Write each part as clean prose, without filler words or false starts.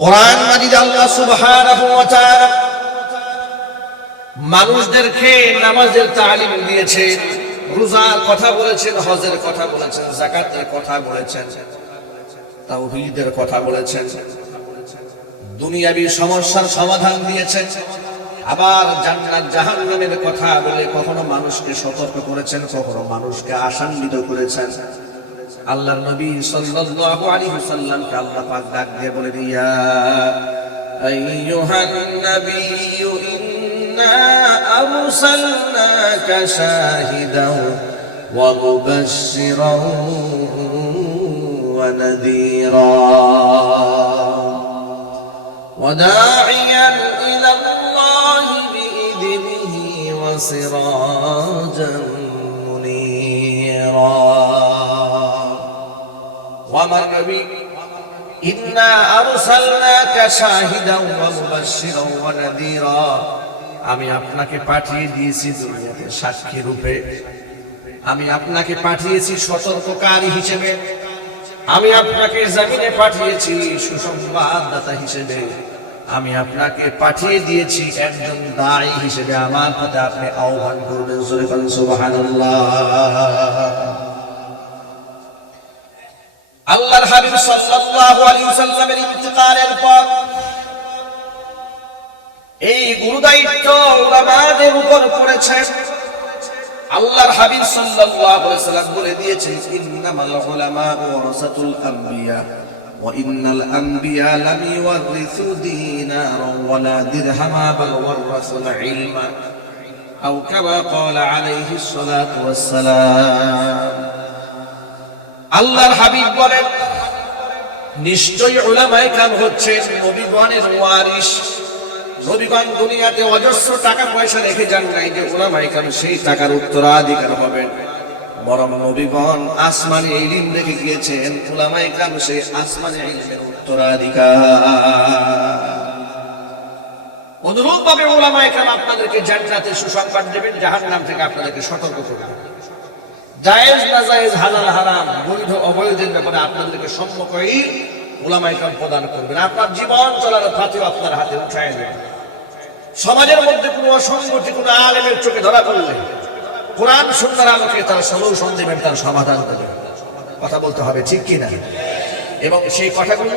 কোরআন মাজিদে আল্লাহ সুবহানাহু ওয়া তাআলা মানুষদেরকে নামাজের তালিম দিয়েছেন, রোজার কথা বলেছেন, হজের কথা বলেছেন, যাকাতের কথা বলেছেন, তাওহীদের কথা বলেছেন, দুনিয়াবী সমস্যার সমাধান দিয়েছেন, আবার জান্নাত জাহান্নামের কথা বলে কখনো মানুষকে সতর্ক করেছেন, কখনো মানুষকে আশান্বিত করেছেন। আল্লাহর নবী সাল্লাল্লাহু আলাইহি ওয়াসাল্লামকে আল্লাহ পাক ডাক দিয়ে বলে ইয়া আইয়ুহান নাবিয়্যু ইন্না আরসালনাকা শাহিদাও ওয়া মুবাশশিরাও ওয়া নাযীরা ওয়া দাঈয়ান ইলা আল্লাহি বিইذনিহি ওয়া সিরাজান মুনীরা। আমার নবী ইন্না আরসালনাকা শাহিদাও ওয়া মুবাশশিরাও ওয়া নাযীরা, আমি আপনাকে পাঠিয়ে দিয়েছি দুনিয়াতে সাক্ষী রূপে, আমি আপনাকে পাঠিয়েছি সতর্ককারী হিসেবে, আমি আপনাকে জমিনে পাঠিয়েছি সুসংবাদদাতা হিসেবে, আমি আপনাকে পাঠিয়ে দিয়েছি একজন দায়ী হিসেবে, আমার পথে আপনি আহ্বান করবেন। সুবহানাল্লাহ। আল্লাহর হাবিব সাল্লাল্লাহু আলাইহি ওয়াসাল্লামের ইন্তিকালের পর এই গুরুদায়িত্ব উলামাদের উপর পড়েছে। আল্লাহর হাবিব সাল্লাল্লাহু আলাইহি ওয়াসাল্লাম বলে দিয়েছেন ইন্নামাল উলামাউ ওয়ারাসাতুল আমবিয়া ওয়া ইন্নাল আমবিয়া লাম ইউওয়ারিসু দীনারান ওয়ালা দিরহামা বাল ওয়ারাসুল ইলমা আও কামা ক্বালা আলাইহিস সালাতু ওয়াস সালাম। আল্লাহর হাবিব বলেন নিশ্চয়ই উলামায়ে কেরাম হচ্ছেন নবীগণের ওয়ারিস। নবীগণ দুনিয়াতে অজস্র টাকা পয়সা রেখে যান নাই যে উলামায়ে কেরাম সেই টাকার উত্তরাধিকার হবেন, বরং নবীগণ আসমানি ইলম রেখে গিয়েছেন, উলামায়ে কেরাম সেই আসমানি ইলমের উত্তরাধিকার। অনুরূপভাবে উলামায়ে কেরাম আপনাদেরকে জান্নাতের সুসংবাদ দেবেন, জাহান্নাম থেকে আপনাদেরকে সতর্ক করবেন। জায়েজ না জায়েজ, হালাল হারাম, বৈধ অবৈধের ব্যাপারে আপনাদেরকে সম্মুখই উলামায়ে কেরাম প্রদান করবেন। আপনার জীবন চলার পথেও আপনার হাতে উঠায় দেবেন। সমাজের মধ্যে কোনো অসঙ্গতি কোনো আলেমের চোখে ধরা পড়লে কোরআন সুন্নাহর আলোকে তার সলিউশন দেবেন, তার সমাধান দেবেন। কথা বলতে হবে, ঠিক কি না? এবং সেই কথাগুলো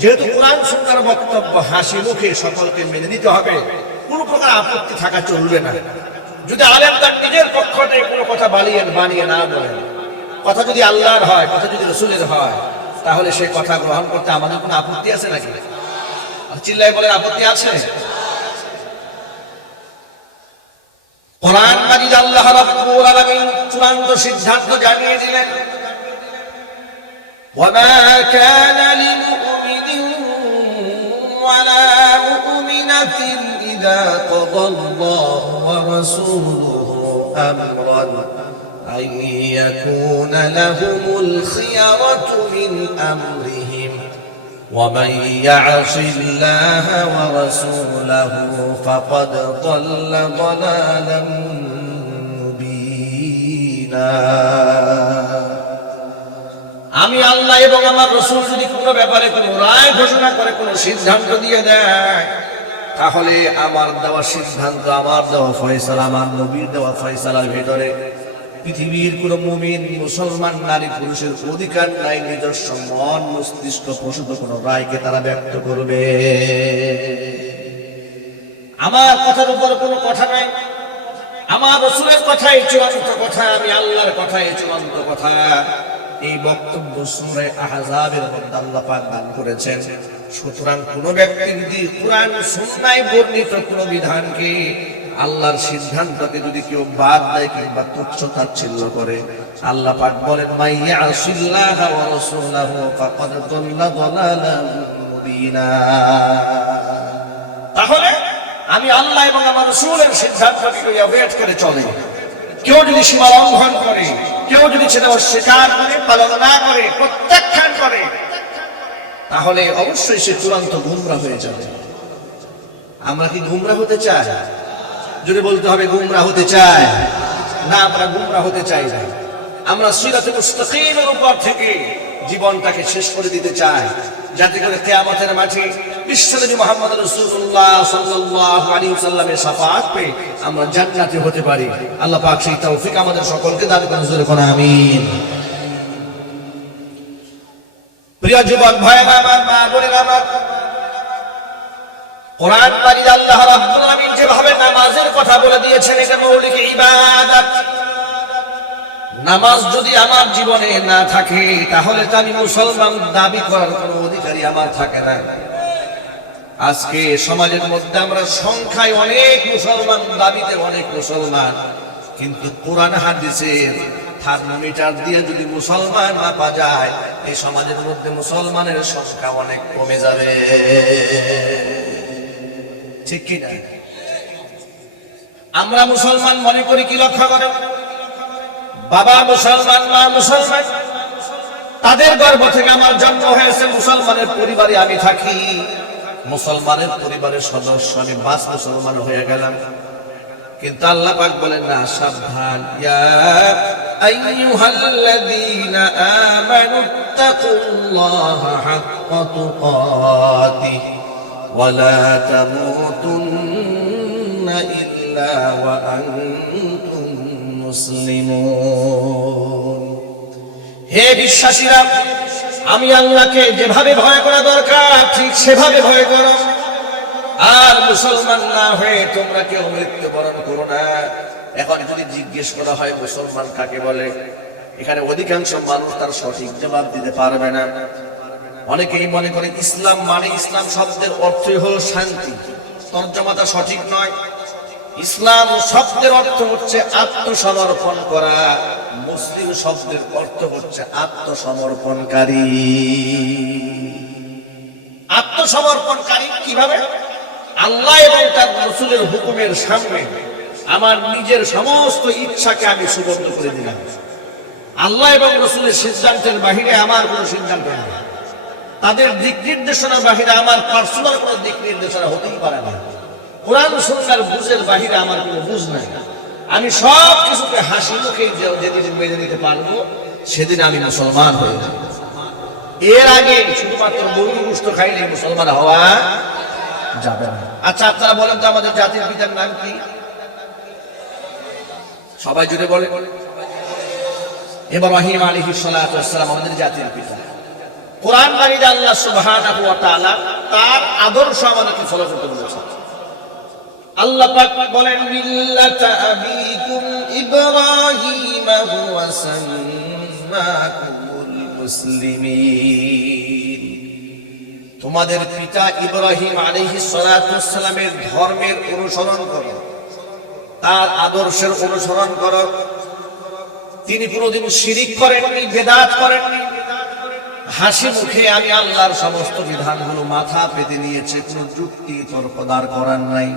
যেহেতু কোরআন সুন্নাহর বক্তব্য, হাসি মুখে সকলকে মেনে নিতে হবে, কোনো প্রকার আপত্তি থাকা চলবে না। যদি আলেম তার নিজের পক্ষ থেকে কোনো কথা বানিয়ে না বলেন, কথা যদি আল্লাহর হয়, কথা যদি রাসূলের হয়, তাহলে সেই কথা গ্রহণ করতে আমাদের কোনো আপত্তি আছে নাকি? চিল্লায় বলেন, আপত্তি আছে? কোরআন মাজিদ আল্লাহ রাব্বুল আলামিন চূড়ান্ত সিদ্ধান্ত জানিয়ে দিলেন, ওয়ামা কানা লিমুমিনিন ওয়ালা মুমিনাতিন ইযা কাদাল্লাহু ওয়া রাসূলুহু আমরান আন ইয়াকুনা লাহুমুল খিয়ারাতু মিন আমরিহিম ومن يعص الله ورسوله فقد ضل ضلالا مبينا। আমি আল্লাহ এবং আমার রাসূল যদি কোনো ব্যাপারে কোনো রায় ঘোষণা করে, কোনো সিদ্ধান্ত দিয়ে দেয়, তাহলে আমার দেওয়া সিদ্ধান্ত, আমার দেওয়া ফয়সালা, আমার নবীর দেওয়া ফয়সালার ভিতরে পৃথিবীর কোন মুমিন মুসলমান নারী পুরুষের অধিকার নাই নিজস্ব মন মস্তিষ্ক প্রসূত কোন রায়কে তারা ব্যক্ত করবে। আমার কথার উপর কোনো কথা নাই, আমার রাসূলের কথাই চূড়ান্ত কথা, আমি আল্লাহর কথাই চূড়ান্ত কথা। এই বক্তব্য সূরা আহজাবের মধ্যে আল্লাহ পাক দান করেছেন। সুতরাং কোন ব্যক্তি যদি কোরআন সুন্নাহয় বর্ণিত কোন বিধানকে, আল্লাহর সিদ্ধান্তকে যদি কেউ বাদ দেয় কিংবা তুচ্ছ তাচ্ছিল্য করে, আল্লাহ পাক বলেন মাইয়াসিল্লাহ ওয়া রাসূলুহু ফাকাদ দাল্লা দালালান মুবিনা। তাহলে আমি আল্লাহ এবং আমার রাসূলের সিদ্ধান্তকে ওয়েট করে চলে। কেউ যদি সীমা লঙ্ঘন করে, কেউ যদি সেটা অস্বীকার করে, পালন না করে, প্রত্যাখ্যান করে, তাহলে অবশ্যই সে চূড়ান্ত গুমরাহ হয়ে যাবে। আমরা কি গুমরাহ হতে চাই? যদি বলতে হবে গুমরাহ হতে চাই না, আমরা গুমরাহ হতে চাই না। আমরা সিরাতে মুস্তাকিমের উপর থেকে জীবনটাকে শেষ করে দিতে চায়, যাতে করে কিয়ামতের মাঠে বিশ্বনবী মুহাম্মদ রাসূলুল্লাহ সাল্লাল্লাহু আলাইহি ওয়াসাল্লামের শাফাআত পেয়ে আমরা জান্নাতে হতে পারি। আল্লাহ পাক সেই তৌফিক আমাদের সকলকে দান করুন, জোরে বলুন আমিন। প্রিয় যুবক ভাইরা আমার, মা বোনেরা আমার, কোরআন পাকের আল্লাহ রাব্বুল আলামিন যেভাবে নামাজের কথা বলে দিয়েছেন, এটা মৌলিক ইবাদত। নামাজ যদি আমার জীবনে না থাকে তাহলে তো আমি মুসলমান দাবি করার কোনো অধিকারই আমার থাকে না। আজকে সমাজের মধ্যে আমরা সংখ্যায় অনেক মুসলমান, দাবিতে অনেক মুসলমান, কিন্তু কোরআন হাদিসের থার্মোমিটার দিয়ে যদি মুসলমান মাপা যায়, এই সমাজের মধ্যে মুসলমানের সংখ্যা অনেক কমে যাবে, ঠিক কি না? আমরা মুসলমান মনে করি কি, লক্ষ্য করেন, বাবা মুসলমান, মা মুসলমান, তাদের গর্ভ থেকে আমার জন্ম হয়েছে, মুসলমানের পরিবারে আমি থাকি, মুসলমানের পরিবারের সদস্য, আমি 5 মুসলমান হয়ে গেলাম। কিন্তু আল্লাহ পাক বলেন না, সাবধান, ইয়া আইয়ুহাল্লাযীনা আমানুত্তাকুল্লাহা হাক্কা তুকাতিহি ওয়া লা তামুতুন্না ইল্লা ওয়া আনতুম মুসলিমুন। হে বিশ্বাসীরা, আমি আল্লাহকে যেভাবে ভয় করা দরকার ঠিক সেভাবে ভয় করো, আর মুসলমান না হয়ে তোমরা কেউ মৃত্যুবরণ করো না। এখন যদি জিজ্ঞেস করা হয় মুসলমান কাকে বলে, এখানে অধিকাংশ মানুষ তার সঠিক জবাব দিতে পারবে না। অনেকেই মনে করে ইসলাম মানে, ইসলাম শব্দের অর্থই হলো শান্তি, তর্জমাটা সঠিক নয়। ইসলাম শব্দের অর্থ হচ্ছে আত্মসমর্পণ করা, মুসলিম শব্দের অর্থ হচ্ছে আত্মসমর্পণকারী। আত্মসমর্পণকারী কিভাবে? আল্লাহ এবং তার রাসূলের হুকুমের সামনে আমার নিজের সমস্ত ইচ্ছাকে আমি সুবদ্ধ করে দিলাম। আল্লাহ এবং রাসূলের সিদ্ধান্তের বাহিরে আমার কোনো সিদ্ধান্ত নেই, তাদের দিক নির্দেশনার বাহিরে আমার পার্সোনাল কোনো দিক নির্দেশনা হতেই পারে না। কোরআন সুন্নাহর বুঝের বাহিরে আমার কোনো বুঝ নাই। আমি সব কিছুকে হাসি মুখে যেদিন মেনে নিতে পারবো সেদিন আমি মুসলমান হয়ে যাব। এর আগে শুধুমাত্র গরুর গোশত খাইলে মুসলমান হওয়া যাবে না। আচ্ছা, আপনারা বলেন তো আমাদের জাতির পিতার নাম কি? সবাই জুড়ে বলে, ইব্রাহিম আলাইহিস সালাতু ওয়াস সালাম আমাদের জাতির পিতা। কোরআন কারীতে আল্লাহ সুবহানাহু ওয়া তাআলা তার আদর্শ আমাদেরকে ফলো করতে বলেছেন। আল্লাহ পাক বলেন, মিল্লাতা আবিকুম ইব্রাহিম হুয়া সাম্মাকুমুল মুসলিমিন। তোমাদের পিতা ইব্রাহিম আলাইহিস সালাতু ওয়াস সালামের ধর্মের অনুসরণ করো, তার আদর্শের অনুসরণ করো। তিনি কোনোদিন শিরিক করেননি, বেদাত করেননি। হাসি মুখে আমি আল্লাহর সমস্ত বিধানগুলো মাথা পেতে নিয়েছে, কোনো যুক্তি তর্ক দাঁড় করার নাই।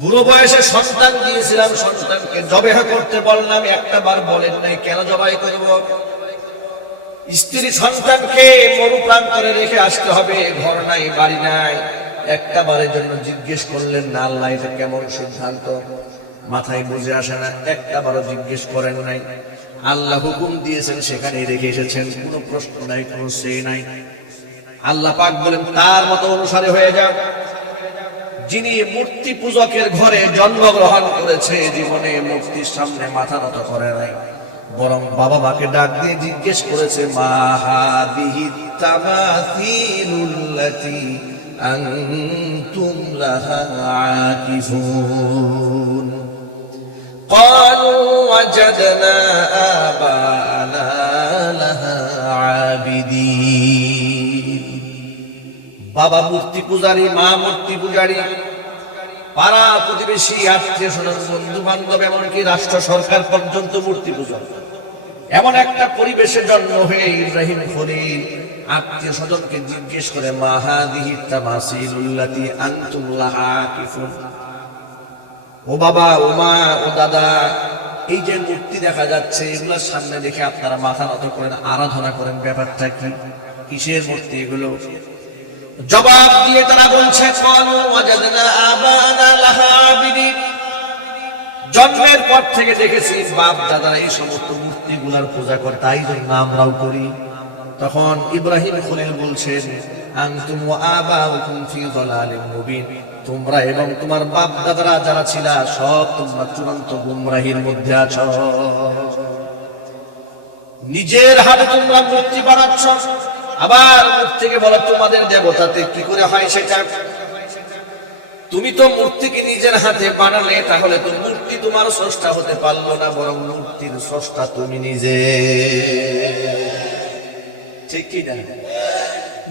বুড়ো বয়সে সন্তান দিয়েছিলাম, সন্তানকে জবাই করতে বললাম, একটা বার বলেন নাই কেন জবাই করব। স্ত্রী সন্তানকে মরু প্রান্তরে রেখে আসতে হবে, ঘর নাই বাড়ি নাই, একটা বারের জন্য জিজ্ঞেস করলেন না আল্লাহ এটা কেমন সিদ্ধান্ত, মাথায় বুঝে আসে না, একটা বারও জিজ্ঞেস করেন নাই। আল্লাহ হুকুম দিয়েছেন সেখানে রেখে এসেছেন, কোনো প্রশ্ন নাই, কোনো সে নাই। আল্লাহ পাক বলেন তার মতো অনুসারী হয়ে যাও। যিনি মূর্তি পূজকের ঘরে জন্মগ্রহণ করেছে, জীবনে মূর্তির সামনে মাথা নত করে নাই, বরং বাবা মাকে ডাক দিয়ে জিজ্ঞেস করেছে, মা হাদিহি তামাথিলুল্লাতী আনতুম লাহা আকিফুন। قالوا وجدنا آباءنا لها عابدين। বাবা মূর্তি পূজারী, মা মূর্তি পূজারী, পাড়া প্রতিবেশী, আত্মীয় স্বজন, বন্ধু বান্ধব, এমনকি রাষ্ট্র সরকার পর্যন্ত মূর্তি পূজা। এমন একটা পরিবেশে জন্ম হয়ে ইব্রাহিম খলিল আত্মীয় স্বজনকে জিজ্ঞেস করে, মা হাদিহি তামাসিলুল্লাতী আনতুম লাহা আকিফুন। ও বাবা, ও মা, ও দাদা, এই যে মূর্তি দেখা যাচ্ছে এগুলোর সামনে দেখে আপনারা মাথা নত করেন, আরাধনা করেন, ব্যাপারটা কি? কিসের মূর্তি এগুলো? জবাব দিয়ে তারা বলছে, ক্বালু ওয়াজাদনা আবানা লাহা আবিদিন। জন্মের পর থেকে দেখেছি বাপ দাদারা এই সমস্ত মূর্তি মূর্তিগুলার পূজা করে, তাই জন্য আমরাও করি। তখন ইব্রাহিম খলিল বলছেন, আনতুম ওয়া আবাউকুম ফি যালালিম মুবিন, তোমরা এবং তোমার বাপ দাদারা যারা ছিলা সব তোমরা চূড়ান্ত গুমরাহির মধ্যে আছো। নিজের হাতে তোমরা মূর্তি বানাচ্ছ, আবার মূর্তিকে বলো তোমাদের দেবতাতে কি করে হয় সেটা। তুমি তো মূর্তিকে নিজের হাতে বানালে, তাহলে তো মূর্তি তোমার স্রষ্টা হতে পারলো না, বরং মূর্তির স্রষ্টা তুমি নিজে। ঠিক কি না?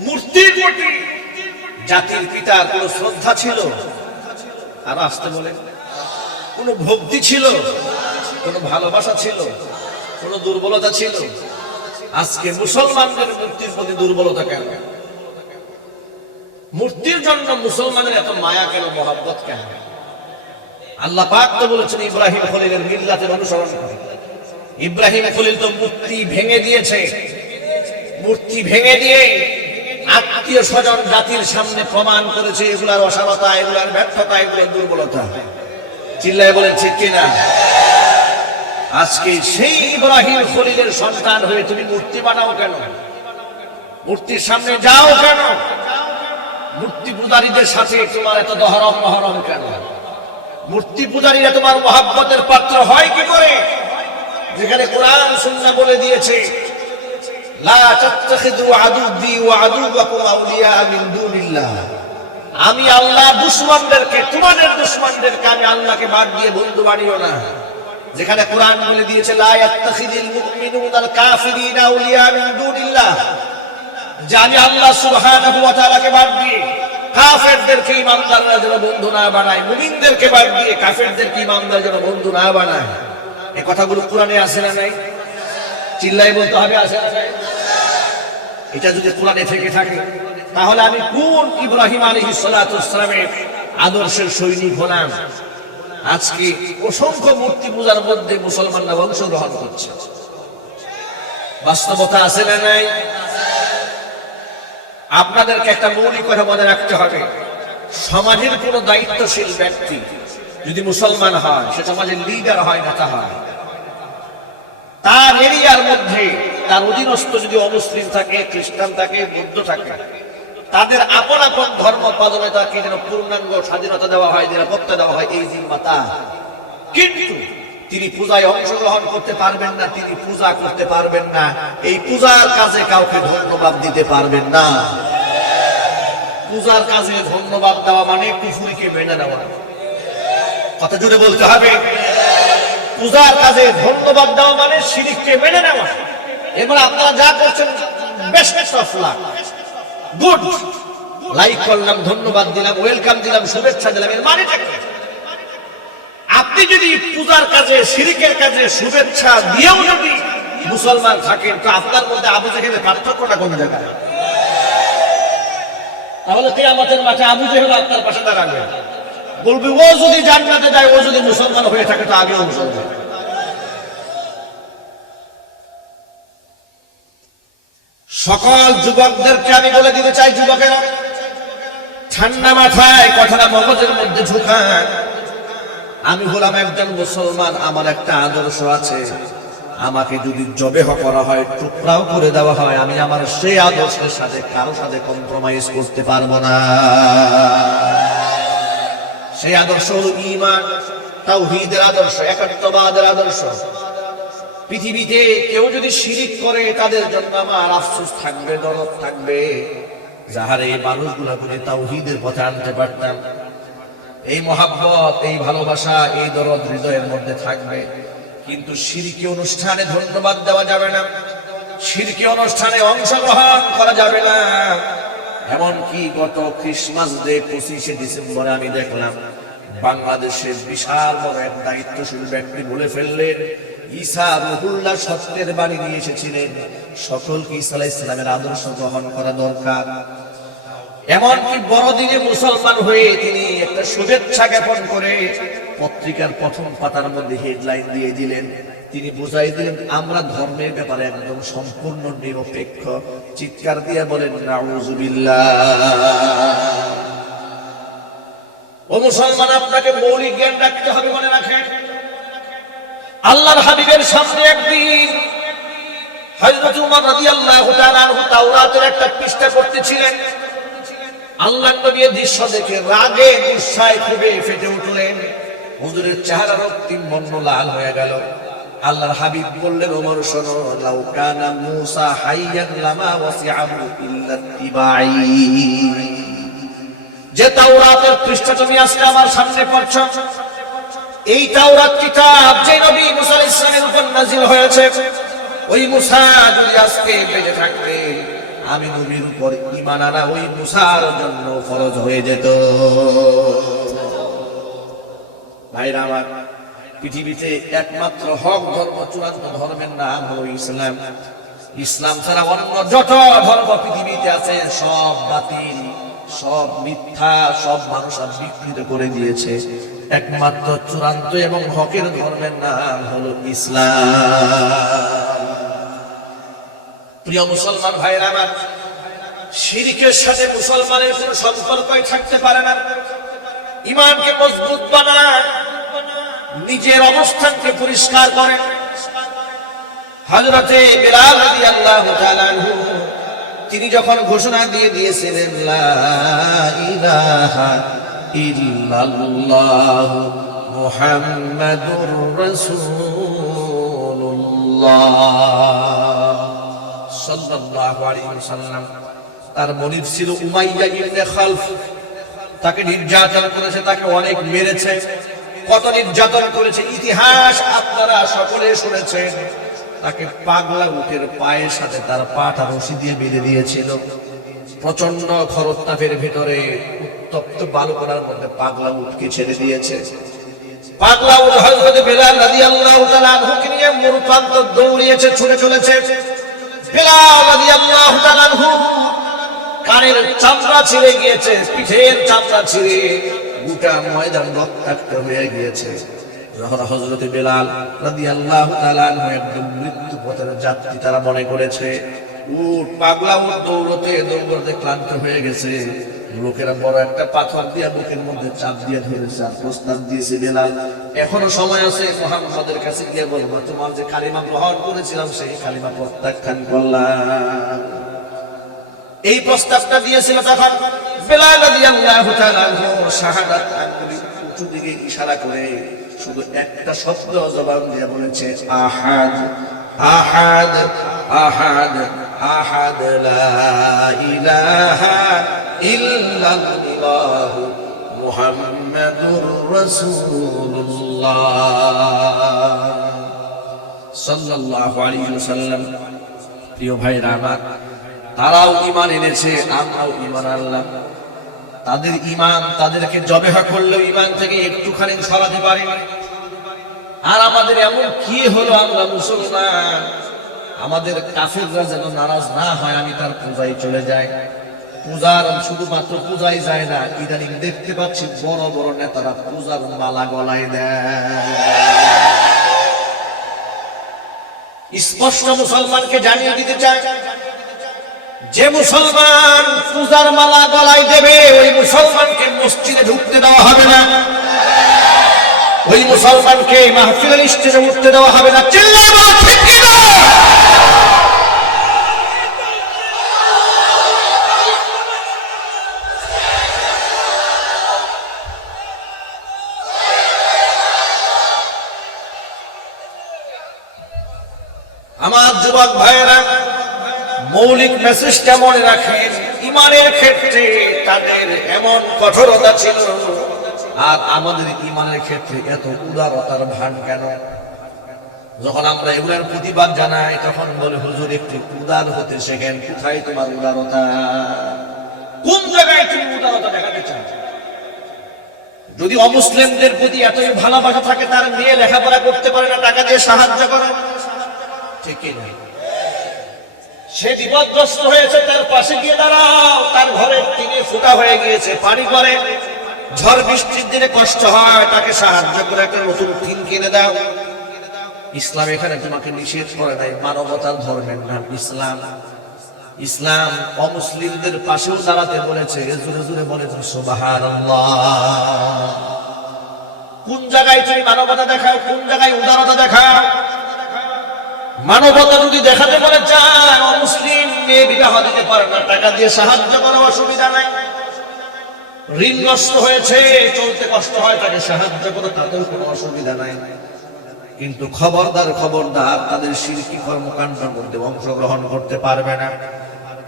মূর্তির প্রতি জাতির পিতার কোন শ্রদ্ধা ছিল? আর আসতে বলে কোন ভক্তি ছিল? কোন ভালোবাসা ছিল? কোন দুর্বলতা ছিল? আজকে মুসলমানদের মূর্তির প্রতি দুর্বলতা কেন? মূর্তির জন্য মুসলমানের এত মায়া কেন, মহব্বত কেন? আল্লাহ পাক তো বলেছেন ইব্রাহিম খলিলের মিল্লাতের অনুসরণ করে। ইব্রাহিম খলিল তো মূর্তি ভেঙে দিয়েছে, মূর্তি ভেঙে দিয়ে আত্মীয় স্বজন জাতির সামনে প্রমাণ করেছে এগুলার অসারতা, এগুলার ব্যর্থতা, এগুলার দুর্বলতা। চিল্লায় বলেন ঠিক কিনা? আজকে সেই ইব্রাহিম খলিলের সন্তান হয়ে তুমি মূর্তি বানাও কেন? মূর্তির সামনে যাও কেন? মূর্তি পূজারীদের সাথে তোমার এত দহরম মহরম কেন? মূর্তি পূজারীরা তোমার মহব্বতের পাত্র হয় কি করে? যেখানে কোরআন সুন্নাহ বলে দিয়েছে, লা তাত্তাখিযু আদুব্বি ওয়া আদুব্বাকুম আউলিয়া মিন দুনিল্লাহ, আমি আল্লাহ দুশমনদেরকে, তোমাদের দুশমনদেরকে আমি আল্লাহকে বাদ দিয়ে বন্ধু বানিও না। যেখানে কোরআন বলে দিয়েছে লা ইয়াত্তাখিযুল মুমিনুনাল কাফিরিনা আউলিয়া মিন দুনিল্লাহ, যে আমি আল্লাহ সুবহানাহু ওয়া তাআলাকে বাদ দিয়ে কাফেরদেরকে ইমানদাররা যেন বন্ধু না বানায়, মুমিনদেরকে বাদ দিয়ে কাফেরদেরকে ইমানদার যেন বন্ধু না বানায়। এই কথাগুলো কোরআনে আছে না নাই? চিল্লাই বলতে হবে, আছে না নাই? এটা যদি কোরআনে থেকে থাকে, তাহলে আমি কোন ইব্রাহিম আলাইহিস সালাতু ওয়াস সালামের আদর্শের সৈনিক হলাম? আজকে অসংখ্য মূর্তি পূজার মধ্যে মুসলমানরা অংশগ্রহণ করছে। বাস্তবতা আছে না নাই? আপনাদেরকে একটা মৌলিক কথা মনে রাখতে হবে, সমাজের কোন দায়িত্বশীল ব্যক্তি যদি মুসলমান হয়, সে সমাজের লিডার হয়, নেতা হয়, তার এরিয়ার মধ্যে তার অধীনস্থ যদি অমুসলিম থাকে, খ্রিস্টান থাকে, বৌদ্ধ থাকে, তাদের আপন আপন ধর্ম পালনে তাকে যেন পূর্ণাঙ্গ স্বাধীনতা দেওয়া হয়, নিরাপত্তা দেওয়া হয়, এই জিম্মাতা। কিন্তু তিনি পূজায় অংশগ্রহণ করতে পারবেন না, তিনি পূজা করতে পারবেন না, এই পূজার কাজে কাউকে ধন্যবাদ দিতে পারবেন না। পূজার কাজে ধন্যবাদ দেওয়া মানে কুফরিকে মেনে নেওয়া। কথা জুড়ে বলতে হবে, পূজার কাজে ধন্যবাদ দেওয়া মানে শিরককে মেনে নেওয়া। এবার আপনারা যা করছেন best of luck, good, like করলাম, ধন্যবাদ দিলাম, ওয়েলকাম দিলাম, শুভেচ্ছা দিলাম, এর মানেটা কি? আপনি যদি পূজার কাজে, শিরকের কাজে শুভেচ্ছা দিয়েও যদি মুসলমান থাকেন, তো আপনার মধ্যে আবু জেহেলের পার্থক্যটা কোন জায়গায়? তাহলে কিয়ামতের মাঠে আবু জেহেল আপনার পাশে দাঁড়াবে, বলবে ও যদি জান্নাতে যায়, ও যদি মুসলমান হয়ে থাকে, তো আমিও মুসলমান। সকল যুবকদেরকে আমি বলে দিতে চাই, যুবকেরা ঠান্ডা মাথায় কথাটা মগজের মধ্যে ঢুকান। আমি হলাম একজন মুসলমান, আমার একটা আদর্শ আছে। আমাকে যদি জবেহ করা হয়, টুকরাও করে দেওয়া হয়, আমি আমার সেই আদর্শের সাথে কারো সাথে কম্প্রোমাইজ করতে পারবো না। সেই আদর্শ হলো ঈমান, তাওহীদের আদর্শ, একাত্মবাদের আদর্শ। পৃথিবীতে কেউ যদি শিরিক করে, তাদের জন্য আমার আফসোস থাকবে, দরদ থাকবে। যাহার এই মানুষগুলা করে তাওহীদের পথে আনতে পারতাম, এই মহাব্বত, এই ভালোবাসা, এই দরদ হৃদয়ের মধ্যে থাকবে। কিন্তু শিরকি অনুষ্ঠানে ধন্যবাদ দেওয়া যাবে না, শিরকি অনুষ্ঠানে অংশগ্রহণ করা যাবে না। এমনকি গত ক্রিসমাস ডে 25শে ডিসেম্বরে আমি দেখলাম বাংলাদেশের বিশাল বড় এক দায়িত্বশীল ব্যক্তি বলে ফেললেন, ঈসা রুহুল্লাহ সত্যের বাণী নিয়ে এসেছিলেন, সকলকে ঈসা আলাইহিস সালামের আদর্শ গ্রহণ করা দরকার। এমনকি বড়দিনে মুসলমান হয়ে তিনি একটা শুভেচ্ছা জ্ঞাপন করে পত্রিকার প্রথম পাতার মধ্যে হেডলাইন দিয়ে দিলেন। তিনি বুঝাই দিলেন আমরা ধর্মের ব্যাপারে একদম সম্পূর্ণ নিরপেক্ষ। চিৎকার দিয়ে বলেন নাউযুবিল্লাহ। ও মুসলমান, আপনাকে মৌলিক জ্ঞান রাখতে হবে, মনে রাখেন আল্লাহর হাবিবের সামনে একদিন হযরত উমর রাদিয়াল্লাহু তাআলা আনহু তাওরাতের একটা পৃষ্ঠা পড়তেছিলেন। আল্লাহর নবী এই দৃশ্য দেখে রাগে গুসায় খুবই ফেটে উঠলেন। হুজুরের চেহারা রক্তিম বর্ণ লাল হয়ে গেল। আল্লাহর হাবিব বললেন, ওমর শোনো, লাউ কানা মূসা হাইয়ান লামা ওয়াসিআহু ইল্লা ইত্তিবাই। যে তাওরাতের পৃষ্ঠা তুমি আজকে আমার সামনে পড়ছো, এই তাওরাত কিতাব যে নবী মুসা আলাইহিস সালামের উপর নাযিল হয়েছে, ওই মুসা যদি আজকে বেঁচে থাকতেন, আমি নবীর উপর ঈমান আনা ওই মুসার জন্য ফরজ হয়ে যেত। ভাইরা আমার, পৃথিবীতে একমাত্র হক ধর্ম, চূড়ান্ত ধর্মের নাম হলো ইসলাম। ইসলাম ছাড়া অন্য যত ধর্ম পৃথিবীতে আছে সব বাতিল, সব মিথ্যা, সব মানুষ বিকৃত করে দিয়েছে। একমাত্র চূড়ান্ত এবং হকের ধর্মের নাম হলো ইসলাম। প্রিয় মুসলমান ভাইরা আমার, শিরকের সাথে মুসলমানের কোনো সম্পর্কই থাকতে পারে না। ঈমানকে মজবুত বানান, নিজের অবস্থানকে পরিষ্কার করেন। হযরতে বিলাল রাদিয়াল্লাহু তাআলা আনহু তিনি যখন ঘোষণা দিয়ে দিয়েছিলেন, লা ইলাহা ইল্লাল্লাহ মুহাম্মাদুর রাসূলুল্লাহ সাল্লাল্লাহু আলাইহি ওয়াসাল্লাম, তার মনিব ছিল উমাইয়া ইবনে খালফ। তাকে নির্যাতন করেছে, তাকে অনেক মেরেছে, কত নির্যাতন করেছে ইতিহাস আপনারা সকলে শুনেছেন। তাকে পাগলা উটের পায়ের সাথে তার পাটা রশি দিয়ে বেঁধে দিয়েছিল। প্রচন্ড খরতাপের ভিতরে উত্তপ্ত বালুকণার মধ্যে পাগলা উটকে ছেড়ে দিয়েছে। পাগলা উট হযরত বিলাল রাদিয়াল্লাহু তাআলা আনহুকে নিয়ে মরুপ্রান্ত দৌড়িয়েছে, ছুটে চলেছে। বিলাল রাদিয়াল্লাহু তাআলা আনহু কানের চামড়া ছিঁড়ে গিয়েছে, পিঠের চামড়া ছিঁড়ে গোটা ময়দান রক্তাক্ত হয়ে গিয়েছে। যখন হযরত বিলাল রাদিয়াল্লাহু তাআলা আনহু একদম মৃত্যু পথের যাত্রী তারা মনে করেছে, উট পাগলা উট দৌড়তে দৌড়তে ক্লান্ত হয়ে গেছে। লোকেরা বড় একটা পাথর দিয়ে বুকের মধ্যে চাপ দিয়ে ধরেছে আর প্রস্তাব দিয়েছে, বিলাল এখনো সময় আছে, মুহাম্মাদের কাছে গিয়ে বলবো তোমার যে কালিমা গ্রহণ করেছিলাম সেই কালিমা প্রত্যাখ্যান করলাম। এই প্রস্তাবটা দিয়েছিল তখন বিলাল রাদিয়াল্লাহু তাআলা আনহু শাহাদাত আঙ্গুলি উঁচু দিকে ইশারা করে শুধু একটা শব্দ জবান দিয়ে বলেছে, আহাদ আহাদ আহাদ আহাদ, লা ইলাহা ইল্লাল্লাহ মুহাম্মাদুর রাসূলুল্লাহ সাল্লাল্লাহু আলাইহি ওয়াসাল্লাম। প্রিয় ভাইরা আমার, তারাও ঈমান এনেছে, আমরাও ঈমান আনলাম। তাদের ঈমান তাদেরকে জবেহা করলেও ঈমান থেকে একটুখানি সরাতে পারে। আর আমাদের এমন কি হলো, আমরা মুসলমান, আমাদের কাফেররা যেন নারাজ না হয়, আমি তার পূজায় চলে যাই। পূজার শুধুমাত্র পূজায় যায় না, ইদানিং দেখতে পাচ্ছি বড় বড় নেতারা পূজার মালা গলায় দেয়। স্পষ্ট মুসলমানকে জানিয়ে দিতে চায়, যে মুসলমান পূজার মালা গলায় দেবে ওই মুসলমানকে মসজিদে ঢুকতে দেওয়া হবে না, ওই মুসলমানকে মাহফিলের স্টেজে উঠতে দেওয়া হবে না। চিল্লায় বলো ঠিক কিনা? আমার যুবক ভাইয়েরা, মৌলিক মেসেজটা মনে রাখেন। ঈমানের ক্ষেত্রে তাদের এমন কঠোরতা ছিল, আর আমাদের ঈমানের ক্ষেত্রে এত উদারতার ভান কেন? যখন আমরা এগুলোর প্রতিবাদ জানাই তখন বলে, হুজুর একটু উদার হতে শেখেন। কোথায় তোমার উদারতা? কোন জায়গায় তুমি উদারতা দেখাতে চাও? যদি অমুসলিমদের প্রতি এতই ভালোবাসা থাকে, তার মেয়ে লেখাপড়া করতে পারে না, টাকা দিয়ে সাহায্য করো, ঠিক কি না? সে বিপদগ্রস্ত হয়েছে, তার পাশে গিয়ে দাঁড়াও। তার ঘরে টিনে ফুটা হয়ে গিয়েছে, পানি পড়ে, ঝড় বৃষ্টির দিনে কষ্ট হয়, তাকে সাহায্য করে একটা নতুন টিন কিনে দাও। ইসলাম এখানে তোমাকে নিষেধ করে নাই। মানবতার ধর্মের নাম ইসলাম। ইসলাম অমুসলিমদের পাশেও দাঁড়াতে বলেছে। জোরে জোরে বলেছে সুবহানাল্লাহ। কোন জায়গায় তুমি মানবতা দেখাও, কোন জায়গায় উদারতা দেখাও? মানবতা যদি দেখাতে বলে চায়, মুসলিম মেয়ে বিবাহ দিতে পারে না, টাকা দিয়ে সাহায্য করার অসুবিধা নাই। ঋণগ্রস্ত হয়েছে, চলতে কষ্ট হয়, তাকে সাহায্য করো, তাতেও কোনো অসুবিধা নাই। কিন্তু খবরদার খবরদার তাদের শিরকি কর্মকাণ্ডের মধ্যে অংশগ্রহণ করতে পারবে না।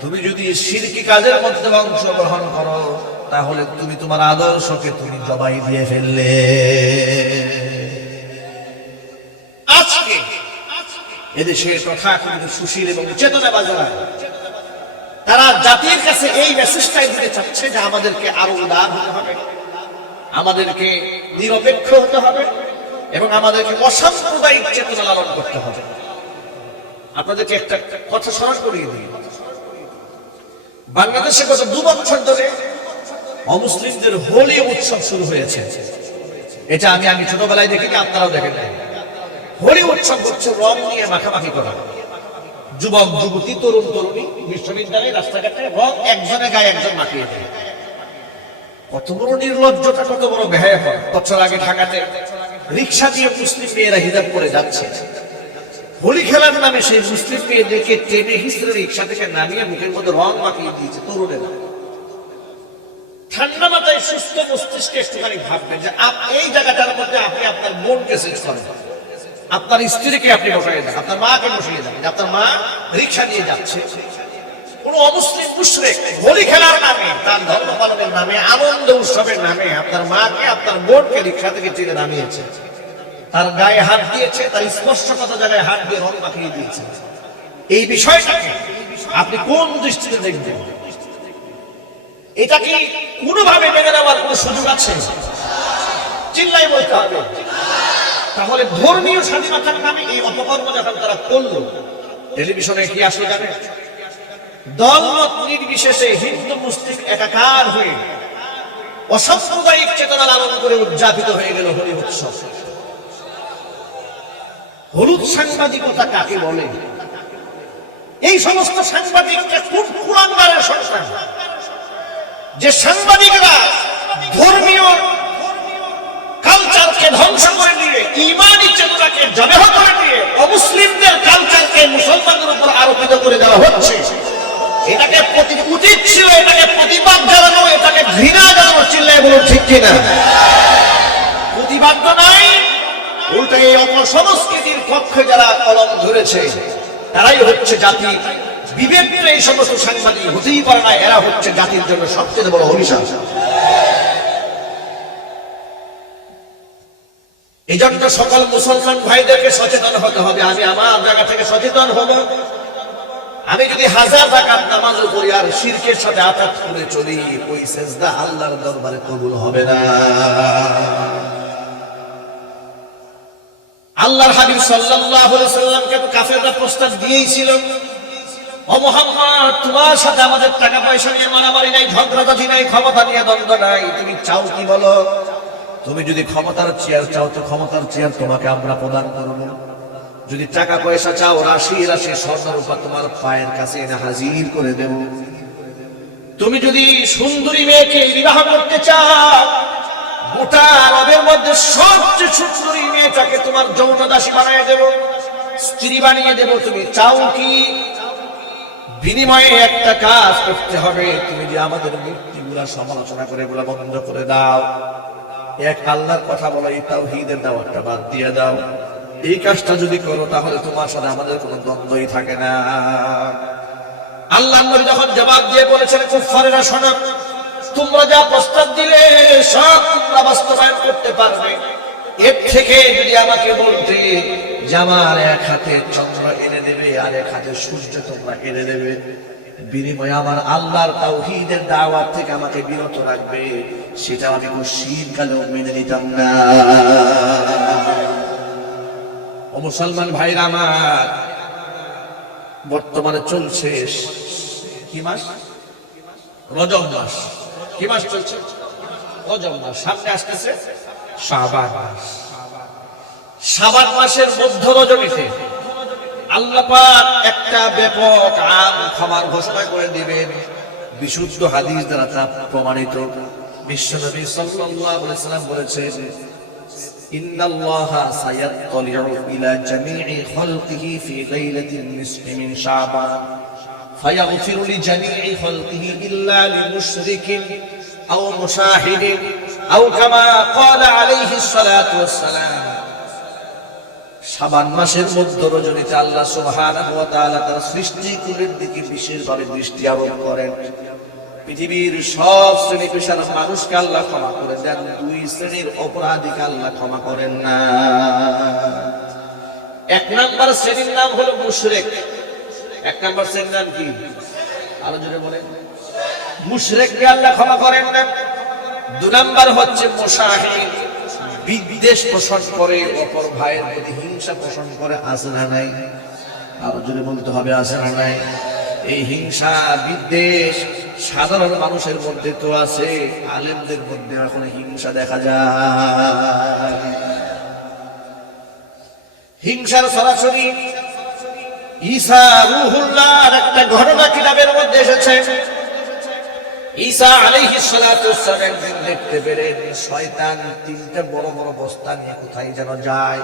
তুমি যদি শিরকি কাজের মধ্যে অংশগ্রহণ করো, তাহলে তুমি তোমার আদর্শকে তুমি জবাই দিয়ে ফেললে। আজকে এদেশে তথাকথিত সুশীল এবং চেতনাবাজ যারা, তারা জাতির কাছে এই মেসেজটাই দিতে চাচ্ছে যে আমাদেরকে আরো উদার হতে হবে, আমাদেরকে নিরপেক্ষ হতে হবে এবং আমাদেরকে অসাম্প্রদায়িক চেতনা লালন করতে হবে। আপনাদেরকে একটা কথা স্মরণ করিয়ে দিই, বাংলাদেশে গত 2 বছর ধরে অমুসলিমদের হোলি উৎসব শুরু হয়েছে। এটা আমি ছোটবেলায় দেখিনি, আপনারাও দেখেন। হোলি উৎসব হচ্ছে রং নিয়ে মাখামাখি করা। যুবক যুবতী, তরুণ তরুণী বিশ্ববিদ্যালয়ে রাস্তাঘাটে রং একজনে গায়ে একজন মাখিয়ে দেয়। কত বড় নির্লজ্জতা, কত বড় বেহায়া! বছর আগে ঢাকাতে রিক্সা দিয়ে মুসলিম মেয়েরা হিজাব পরে যাচ্ছে, হোলি খেলার নামে সেই মুসলিম মেয়েদেরকে টেনে হিসেবে রিক্সা থেকে নামিয়ে মুখের মধ্যে রং মাখিয়ে দিয়েছে তরুণেরা। ঠান্ডা মাথায় সুস্থ মস্তিষ্কে একটুখানি ভাববেন যে এই জায়গাটার মধ্যে আপনি আপনার বোনকে সেট করেন, আপনার স্ত্রীকে আপনি বসাইয়ে দেন, আপনার মাকে বসিয়ে দেন। আপনার মা রিক্সা দিয়ে যাচ্ছে, কোন অমুসলিম মুশরিক হোলি খেলার নামে, তার ধর্ম পালনের নামে, আনন্দ উৎসবের নামে আপনার মাকে, আপনার বোনকে রিক্সা থেকে টেনে নামিয়েছে, তার গায়ে হাত দিয়েছে, তার স্পর্শগত জায়গায় হাত দিয়ে রং মাখিয়ে দিয়েছে। এই বিষয়টাকে আপনি কোন দৃষ্টিতে দেখবেন? এটা কি কোনোভাবে মেনে নেওয়ার কোন সুযোগ আছে? চিল্লাই বলতে হবে। তাহলে ধর্মীয় স্বাধীনতার নামে এই অপকর্ম যখন তারা করলো, টেলিভিশনে কি আসলো জানেন? দলমত নির্বিশেষে হিন্দু মুসলিম একাকার হয়ে অসাম্প্রদায়িক চেতনা লালন করে উদযাপিত হয়ে গেল হোলি উৎসব। হলুদ সাংবাদিকতা কাকে বলে? এই সমস্ত সাংবাদিকরা কোন কুলাঙ্গারের সন্তান, যে সাংবাদিকরা ধর্মীয় কালচারকে ধ্বংস করে দিয়ে, ঈমানি চেতনাকে জবেহ করে দিয়ে অমুসলিমদের কালচারকে মুসলমানদের উপর আরোপিত করে দেওয়া হচ্ছে। এটাকে উচিত ছিল এটাকে প্রতিবাদ জানানো, এটাকে ঘৃণা জানানো। চিল্লায় বলুন ঠিক কিনা? প্রতিবাদ নাই, উল্টো এই অপসংস্কৃতির পক্ষে যারা কলম ধরেছে তারাই হচ্ছে জাতি বিবেকের। এই সমস্ত সাংবাদিক হতেই পারে না, এরা হচ্ছে জাতির জন্য সবচেয়ে বড় অভিশাপ। এই জন্য সকল মুসলমান ভাইদেরকে সচেতন হতে হবে। আমি আমার জায়গা থেকে সচেতন হব। আমি যদি 1000 রাকাত নামাজও পড়ি আর শিরকের সাথে আঘাত করে চলি, ওই সেজদা আল্লাহর দরবারে কবুল হবে না। আল্লাহর হাবিব সাল্লাল্লাহু আলাইহি সাল্লামকে তো কাফেররা প্রস্তাব দিয়েছিল, ও মুহাম্মদ, তোমার সাথে আমাদের টাকা পয়সা নিয়ে মারামারি নাই, ঝগড়াঝাটি নাই, ক্ষমতা নিয়ে দ্বন্দ্ব নাই, তুমি চাও কি বলো? তুমি যদি ক্ষমতার চেয়ার চাও তো ক্ষমতার চেয়ার তোমাকে আমরা প্রদান করব। যদি টাকা পয়সা চাও, রাশি রাশি স্বর্ণ রূপা তোমার পায়ের কাছে এনে হাজির করে দেব। তুমি যদি সুন্দরী মেয়েকে বিবাহ করতে চাও, গোটা আরবের মধ্যে সবচেয়ে সুন্দরী মেয়েটাকে তোমার যৌন দাসী বানিয়ে দেব, স্ত্রী বানিয়ে দেব। তুমি চাও কি? বিনিময়ে একটা কাজ করতে হবে, তুমি যে আমাদের মূর্তিগুলা সমালোচনা করে এগুলা বন্ধ করে দাও, এক আল্লাহর কথা বলো, এই তাওহীদের দাওয়াতটা বাদ দিয়ে দাও। এই কাজটা যদি করো তাহলে তোমার সাথে আমাদের কোনো দ্বন্দ্বই থাকে না। আল্লাহর নবী যখন জবাব দিয়ে বলেছেন, কুফারেরা শোনো, তোমরা যা প্রস্তাব দিলে সব তোমরা বাস্তবায়ন করতে পারবে। এর থেকে যদি আমাকে বলতে যে আমার এক হাতে চন্দ্র এনে দেবে আর এক হাতে সূর্য তোমরা এনে দেবে, বিনিময়ে আমার আল্লাহর তাওহীদের দাওয়াত থেকে আমাকে বিরত রাখবে, সেটা আমি শীতকালেও মেনে নিতাম না। ও মুসলমান ভাইরা আমার, বর্তমানে চলছে কি মাস? রজব মাস। কি মাস চলছে? রজব মাস। সামনে আসতেছে শাবান মাস। শাবান মাসের মধ্য রজনীতে আল্লাহ পাক একটা ব্যাপক আম ক্ষমার ঘোষণা করে দিবেন। বিশুদ্ধ হাদিস দ্বারা তা প্রমাণিত। বিশ্বনবী সাল্লাল্লাহু আলাইহি ওয়াসাল্লাম বলেছেন, ইন্নাল্লাহা সায়াত্তালিউ ইলা জামি'i খালকিহি ফি লাইলাতিন নিসফি মিন শাবান ফায়াগফিরু লিজামি'i খালকিহি ইল্লা লিমুশরিকিন আও মুশাহিদিন আও কামা ক্বালা আলাইহিস সালাতু ওয়াস সালাম। শাবান মাসের মধ্য রজনীতে আল্লাহ সুবহানাহু ওয়া তাআলা তার সৃষ্টিকুলের দিকে বিশেষভাবে দৃষ্টি আরোপ করেন। পৃথিবীর সব শ্রেণী পেশার মানুষকে আল্লাহ ক্ষমা করে দেন, দুই শ্রেণীর অপরাধীকে আল্লাহ ক্ষমা করেন না। এক নাম্বার শ্রেণীর নাম হলো মুশরিক। এক নাম্বার শ্রেণীর নাম কি? আরো জোরে বলেন। মুশরিককে আল্লাহ ক্ষমা করেন না। দুই নাম্বার হচ্ছে মুশাহিদ, বিদ্বেষ পোষণ করে, অপর ভাইয়ের প্রতি হিংসা পোষণ করে। আছে না নাই? আরো জোরে বলতে হবে, আছে না নাই? এই হিংসা বিদ্বেষ সাধারণ মানুষের মধ্যে তো আছে, আলেমদের মধ্যে এখন হিংসা দেখা যায়। হিংসার সরাসরি ঈসা রূহুল্লাহর একটা ঘটনা কিতাবের মধ্যে এসেছে। ঈসা আলাইহিস সালাতু ওয়াস সালাম একদিন দেখতে পেলেন শয়তান তিনটা বড় বড় বস্তা নিয়ে কোথায় যেন যায়।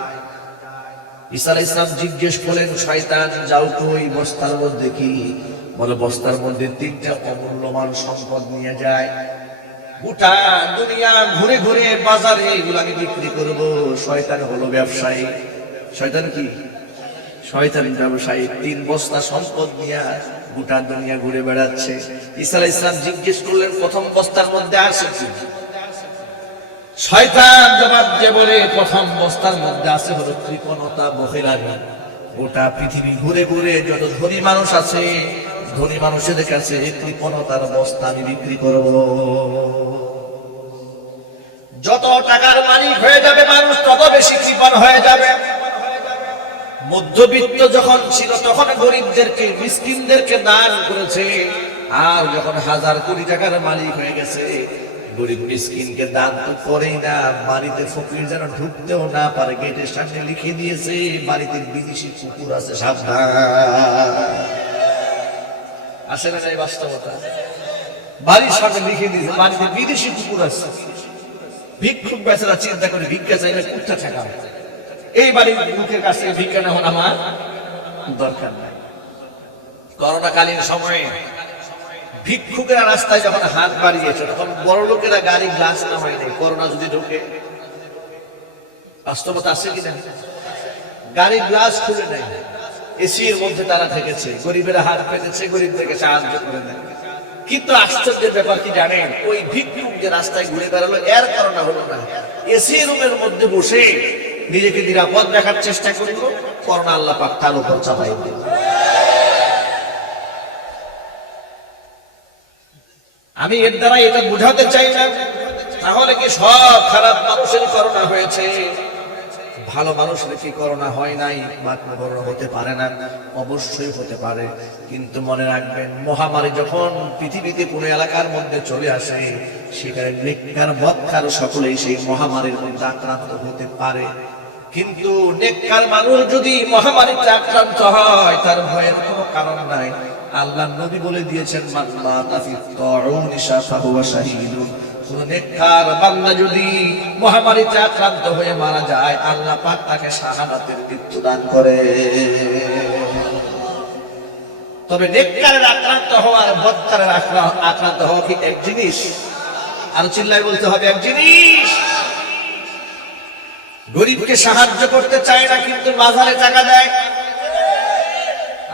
ঈসা আলাইহিস সালাম জিজ্ঞেস করলেন, শয়তান যাও কই? বস্তার মধ্যে কি? বলে বস্তার মধ্যে তিনটা অমূল্যবান সম্পদ নিয়ে যায়। গোটা দুনিয়া ঘুরে ঘুরে বাজারে এগুলো আমি বিক্রি করব। শয়তান হলো ব্যবসায়ী। শয়তান কি? শয়তান ব্যবসায়ী। তিন বস্তা সম্পদ নিয়ে গোটা দুনিয়া ঘুরে বেড়াচ্ছে। ঈসা আলাইহিস সালাম জিজ্ঞেস করলেন, প্রথম বস্তার মধ্যে আছে কি? শয়তান জবাব দিয়ে বলে, প্রথম বস্তার মধ্যে আছে হলো কৃপণতা, বখিলামি। গোটা পৃথিবী ঘুরে ঘুরে যত ধনী মানুষ আছে, ধনী মানুষের কাছে কৃপণতার বস্তা আমি বিক্রি করব। যত টাকার মালিক হয়ে যাবে মানুষ, তত বেশি কৃপণ হয়ে যাবে। মধ্যবিত্ত যখন ছিল তখন গরিবদেরকে, মিসকিনদেরকে দান করেছে, আর যখন হাজার কোটি টাকার মালিক হয়ে গেছে, গরিব মিসকিনকে দান তো করেই না। বাড়িতে ফকির যেন ঢুকতেও না পারে, গেটের সামনে লিখে দিয়েছে বাড়িতে বিদেশি কুকুর আছে, সাবধান। আসে না এই বাস্তবতা? বাড়ির সামনে লিখে দিয়েছে বাড়িতে বিদেশি কুকুর আছে। ভিক্ষুক বেচারা চিন্তা করে ভিক্ষা চাইলে কুত্তা টাকা, এই বাড়ির লোকের কাছে ভিক্ষা নেওয়া আমার দরকার নাই। করোনাকালীন সময়ে ভিক্ষুকেরা রাস্তায় যখন হাত বাড়িয়েছে, তখন বড় লোকেরা গাড়ি গ্লাস নামায় নেই, করোনা যদি ঢোকে। বাস্তবতা আছে কিনা? গাড়ি গ্লাস খুলে নেয়, এসির মধ্যে তারা থেকেছে, গরিবেরা হাত পেতেছে, গরিবদেরকে সাহায্য করে দেয়। কিন্তু আশ্চর্যের ব্যাপার কি জানেন? ওই ভিক্ষুক যে রাস্তায় ঘুরে বেড়ালো, এর করোনা হলো না। এসি রুমের মধ্যে বসে নিজেকে নিরাপদ রাখার চেষ্টা করলো, করোনা আল্লাহ পাক তার উপর চাপাই দিল। আমি এর দ্বারা এটা বোঝাতে চাই না তাহলে কি সব খারাপ মানুষের করোনা হয়েছে, ভালো মানুষের কি করোনা হয় নাই বা করোনা হতে পারে না? অবশ্যই হতে পারে। কিন্তু মনে রাখবেন, মহামারী যখন পৃথিবীতে কোনো এলাকার মধ্যে চলে আসে, সেখানে নেককার বদকার সকলেই সেই মহামারীর মধ্যে আক্রান্ত হতে পারে। কিন্তু নেককার মানুষ যদি মহামারীতে আক্রান্ত হয়, তার ভয়ের কোনো কারণ নাই। আল্লাহ নবী বলে দিয়েছেন, মান মাতা ফি তাউনি ফাহুয়া শাহীদুন। কোন নেককার বান্দা যদি মহামারীতে আক্রান্ত হয়ে মারা যায়, আল্লাহ পাক তাকে শাহাদাতের মৃত্যু দান করে। তবে নেককারের আক্রান্ত হওয়া আর বদকারের আক্রান্ত হওয়া কি এক জিনিস? আর চিল্লায় বলতে হবে, এক জিনিস। গরিবকে সাহায্য করতে চায় না, কিন্তু বাজারে টাকা দেয়।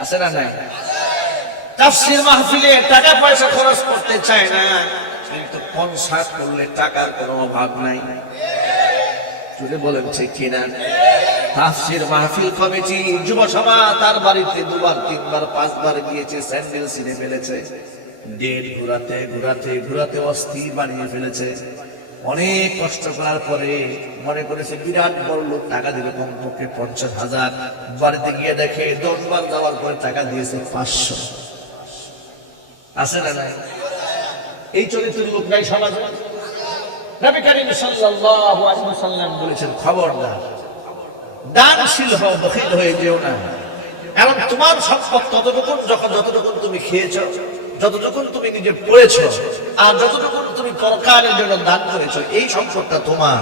আছে না নাই? তাফসীর মাহফিলে টাকা পয়সা খরচ করতে চায় না, কিন্তু কনসার্ট করলে টাকার কোনো অভাব নাই। যদি বলেন ঠিক কিনা? তাফসীর মাহফিল কমিটি, যুব সমাজ তার বাড়িতে দুবার তিনবার পাঁচবার গিয়েছে, স্যান্ডেল ছিঁড়ে ফেলেছে, ডেট ঘুরাতে ঘুরাতে ঘুরাতে অস্থির বানিয়ে ফেলেছে। অনেক কষ্ট করার পরে মনে করেছে বিরাট বড় লোক, টাকা দিবে কমপক্ষে 50,000। বাড়িতে গিয়ে দেখে 10 বার যাওয়ার পরে টাকা দিয়েছে 500। আছে না নাই? এই চরিত্রের লোক নাই সমাজে। নবী করিম সাল্লাল্লাহু আলাইহি ওয়াসাল্লাম বলেছেন, খবরদার দানশীল হও, বখিল হয়ে যেও না। কারণ তোমার সম্পদ ততটুকুন যতটুকুন তুমি খেয়েছো, যতটুকুন তুমি নিজে পড়েছো, আর যতটুকুন তুমি পরকালের জন্য দান করেছো, এই সম্পদটা তোমার।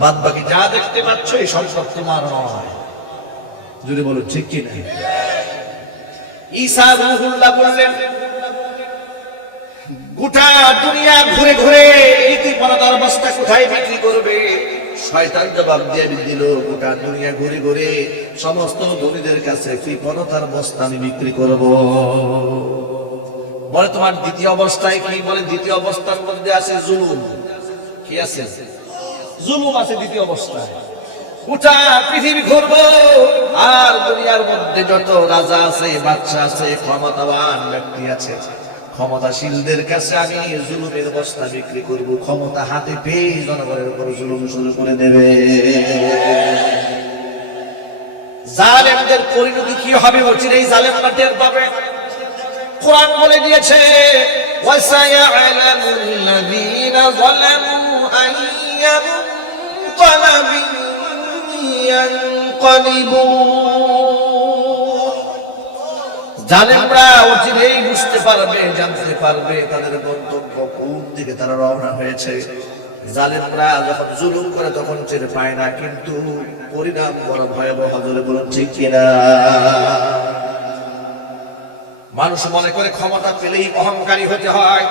বাদ বাকি যা দেখতে পাচ্ছ এই সম্পদ তোমার নয়। যদি বলো ঠিক কি না? ঈসা রূহুল্লাহ বললেন, গোটা দুনিয়া ঘুরে ঘুরে এই কৃপণতার বস্তা কোথায় বিক্রি করবে? শয়তান জবাব দিয়ে দিল, গোটা দুনিয়া ঘুরে ঘুরে সমস্ত ধনীদের কাছে কৃপণতার বস্তা আমি বিক্রি করব। বলে তোমার দ্বিতীয় অবস্থায় কি? বলে দ্বিতীয় অবস্থার মধ্যে আছে জুলুম। কি আছে? জুলুম আছে দ্বিতীয় অবস্থায়। গোটা পৃথিবী ঘুরবো আর দুনিয়ার মধ্যে যত রাজা আছে, বাদশা আছে, ক্ষমতাবান ব্যক্তি আছে, ক্ষমতাশীলদের কাছে আমি জুলুমের বস্তা বিক্রি করব। ক্ষমতা হাতে পেয়ে জনগণের উপর জুলুম শুরু করে দেবে। জালেমদের পরিণতি কি হবে? অচিরেই জালেমরা টের পাবে। কোরআন বলে দিয়েছে, ওয়াসায়ালামুল্লাযীনা যালামু আইয়্যা মুনকালাবিন ইয়ানকালিবুন। জালেমরা অচিরেই বুঝতে পারবে, জানতে পারবে তাদের গন্তব্য কোন দিকে তারা রওনা হয়েছে। জালেমরা যখন জুলুম করে তখন টের পায় না, কিন্তু পরিণাম বড় ভয়াবহ। জোরে বলুন ঠিক কিনা? মানুষ মনে করে ক্ষমতা পেলেই অহংকারী হতে হয়।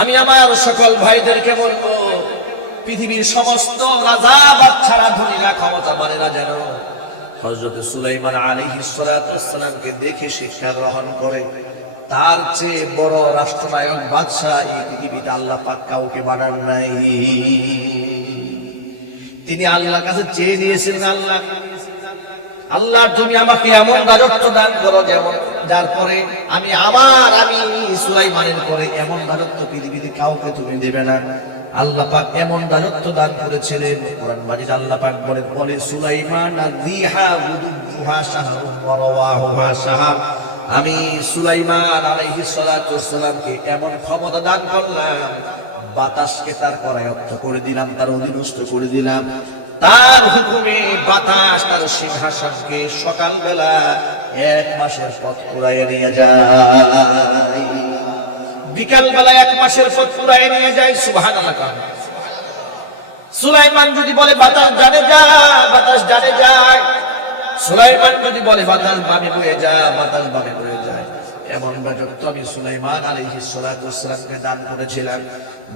আমি আমার সকল ভাইদেরকে বলবো, পৃথিবীর সমস্ত রাজা বাদশারা ধনীরা ক্ষমতাবানেরা যেন হযরত সুলাইমান আলাইহিস সালাতু ওয়াস সালামকে দেখে শিক্ষা গ্রহণ করে। তার চেয়ে বড় রাষ্ট্রনায়ক বাদশা এই পৃথিবীতে আল্লাহ পাক কাউকে বানান নাই। তিনি আল্লাহর কাছে চেয়ে নিয়েছিলেন, আল্লাহ তুমি আমাকে এমন রাজত্ব দান করো যেমন যার পরে আমি সুলাইমানের পরে এমন রাজত্ব পৃথিবীতে কাউকে তুমি দেবে না। আল্লাহ পাক এমন রাজত্ব দান করেছিলেন। কোরআন মাজিদ আল্লাহ পাক বলে সুলাইমান যিহা গুদুহা শাহরুন ওয়া রাওয়াহুহা শাহর। আমি সুলাইমান আলাইহিস সালাতু ওয়াস সালামকে এমন ক্ষমতা দান করলাম, বাতাসকে তার করায়ত্ত করে দিলাম, তার অধীনস্থ করে দিলাম। তার হুকুমে বাতাস তার সিংহাসনকে সকালবেলা 1 মাসের পথ কুড়াইয়ে নিয়ে যায়, বিকালবেলা 1 মাসের পথ কুড়াইয়ে নিয়ে যায়। সুবহানাল্লাহ। সুলাইমান যদি বলে বাতাস ডানে যা, বাতাস ডানে যায়। সুলাইমান যদি বলে বাতাস বামে বয়ে যা, বাতাস বামে বয়ে যায়। এমন রাজত্ব আমি সুলাইমান আলাইহিস সালাতু ওয়াস সালামকে দান করেছিলাম।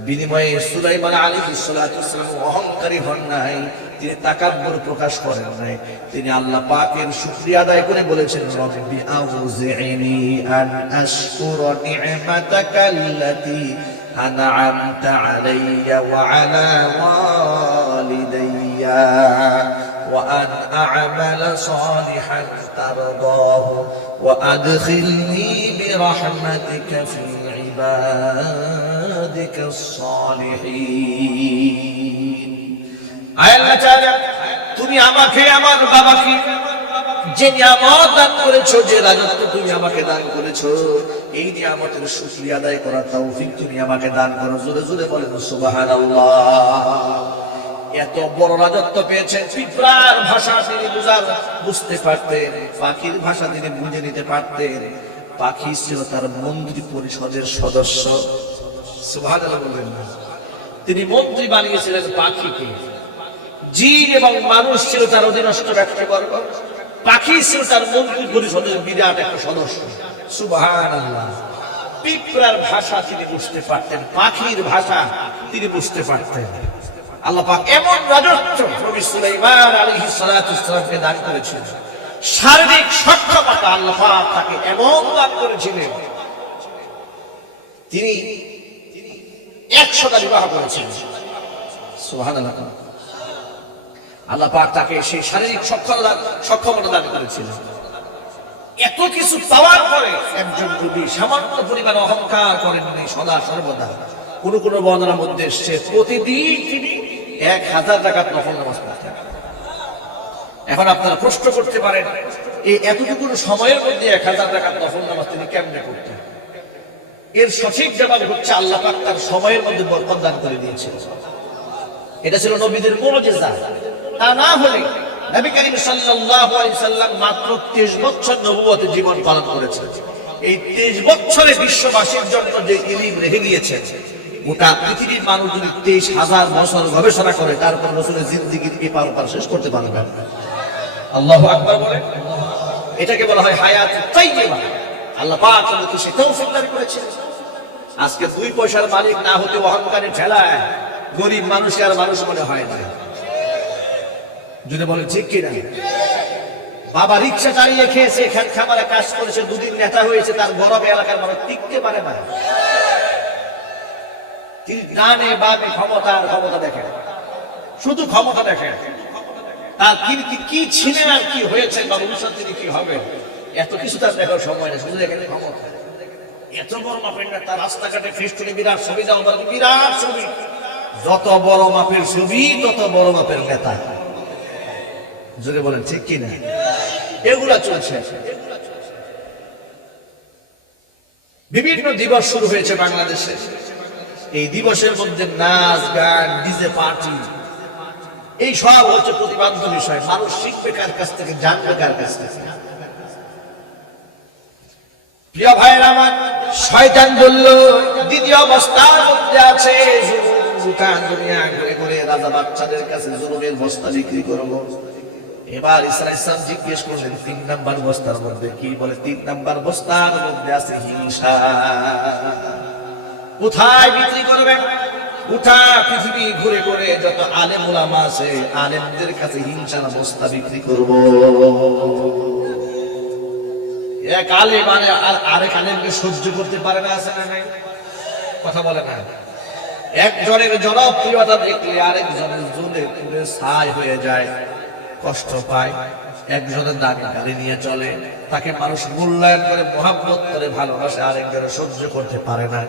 বিনিময়ে সুলাইমান আলাইহিস সালাতু ওয়াস সালাম অহংকারী হন নাই, তিনি তাকাব্বুর প্রকাশ করেন নাই। তিনি আল্লাহ পাকের শুকরিয়া আদায় করে বলেছেন, রব্বি আউযি'নি আন আশকুরা নি'মাতাকাল্লাতী আন'আমতা আলাইয়া ওয়া আলা ওয়ালিদাইয়া ওয়া আন আ'মালা সালিহান তারদাহু ওয়া আদখিলনি বিরাহমাতিকা ফি ইবাদিকাস সালিহিন। আল্লাহ তাআলা তুমি আমাকে আমার বাবাকে যে নিয়ামত দান করেছো, যে রাজত্ব তুমি আমাকে দান করেছো, এই নিয়ামতের শুকরিয়া আদায় করার তৌফিক তুমি আমাকে দান করো। জোরে জোরে বলেন সুবহানাল্লাহ। এত বড় রাজত্ব পেয়েছেন। পিঁপড়ার ভাষা তিনি বুঝতে পারতেন, পাখির ভাষা তিনি বুঝে নিতে পারতেন। পাখি ছিল তার মন্ত্রী পরিষদের সদস্য। সুবহানাল্লাহ বলবেন না? তিনি মন্ত্রী বানিয়েছিলেন পাখিকে। জিন এবং মানুষ ছিল তার অধীনস্থ ব্যক্তিবর্গ, পাখি ছিল তার মন্ত্রী পরিষদের বিরাট একটা সদস্য। সুবহানাল্লাহ। পিঁপড়ার ভাষা তিনি বুঝতে পারতেন, পাখির ভাষা তিনি বুঝতে পারতেন। আল্লাহ পাক এমন রাজত্ব নবী সুলাইমান আলাইহিস সালাতু ওয়াস সালামকে দান করেছিলেন। শারীরিক সক্ষমতা আল্লাহ পাক তাকে এমন দান করেছিলেন, তিনি 100টা বিবাহ করেছিলেন। সুবহানাল্লাহ। আল্লাহ পাক তাকে সেই শারীরিক সক্ষমতা দান করেছিলেন। এত কিছু পাওয়ার পরে একজন যদি সামান্য পরিমাণ অহংকার করেননি, সদা সর্বদা কোন কোন বর্ণনার মধ্যে এসেছে প্রতিদিন তিনি 1000 রাকাত নফল নামাজ পড়তেন। এখন আপনারা প্রশ্ন করতে পারেন, এই এতটুকু সময়ের মধ্যে 1000 রাকাত নফল নামাজ তিনি কেমনে করতেন? এর সঠিক জবাব হচ্ছে আল্লাহ পাক তার সময়ের মধ্যে বরকত দান করে দিয়েছেন। এটা ছিল নবীদের মুজিজা। তা না হলে নবী করিম সাল্লাল্লাহু আলাইহি সাল্লাম মাত্র 23 বছর নবুয়তের জীবন পালন করেছেন। এই 23 বছরে বিশ্ববাসীর জন্য যে ইলম রেখে গিয়েছে, গোটা পৃথিবীর মানুষ যদি 23,000 বছর গবেষণা করে তারপর রসুলের জিন্দেগির এপার ওপার শেষ করতে পারবে না। আল্লাহু আকবার বলে। এটাকে বলা হয় হায়াত তাইয়্যিবা। আল্লাহ পাক আমাদেরকে সে তৌফিক দান করেছেন। আজকে 2 পয়সার মালিক না হতে অহংকারে ঠেলায় গরিব মানুষ আর মানুষ মনে হয় না। যদি বলে ঠিক কিনা? বাবা রিক্সা চালিয়ে খেয়েছে, খেত খামারে কাজ করেছে, 2 দিন নেতা হয়েছে, তার গরমে এলাকার মানুষ টিকতে পারে না। তিনি ডানে বামে ক্ষমতা দেখেন, শুধু ক্ষমতা দেখেন। তার কি ছিলেন আর কি হয়েছে বা ভবিষ্যৎ তিনি কি হবে এত কিছু তার দেখার সময় নেই, শুধু দেখেন ক্ষমতা। এত বড় মাপের না, তার রাস্তাঘাটে ফেস্টুনে বিরাট ছবি দেওয়া, বিরাট ছবি। যত বড় মাপের ছবি তত বড় মাপের নেতা। যদি বলেন ঠিক কিনা? এগুলা চলছে। বিভিন্ন দিবস শুরু হয়েছে বাংলাদেশে। এই দিবসের মধ্যে নাচ গান ডিজে পার্টি এই সব হচ্ছে প্রতিবাদ্য বিষয়। মানুষ শিখবে কার কাছ থেকে, জানবে কার কাছ থেকে? প্রিয় ভাইয়ের আমার, শয়তান বলল দ্বিতীয় অবস্থার মধ্যে আছে দুনিয়া ঘুরে ঘুরে রাজা বাচ্চাদের কাছে জুলুমের বস্তা বিক্রি করবো। এবার ঈসা আলাইহিস সালাম জিজ্ঞেস করলেন 3 নাম্বার বস্তার মধ্যে কি? বলে 3 নাম্বার বস্তার মধ্যে আছে হিংসা। কোথায় বিক্রি করবেন? গোটা পৃথিবী ঘুরে ঘুরে যত আলেম ওলামা আছে আলেমদের কাছে হিংসার বস্তা বিক্রি করব। এক আলেম আরেক আলেমকে সহ্য করতে পারে না, আছে না নাই? কথা বলে না। একজনের জনপ্রিয়তা দেখলে আরেকজনের জ্বলে পুড়ে ছাই হয়ে যায়, কষ্ট পায়। একজনের দামি গাড়ি নিয়ে চলে, তাকে মানুষ মূল্যায়ন করে, মহাব্বত করে, ভালোবাসে। আরেকজনের সহ্য করতে পারে না,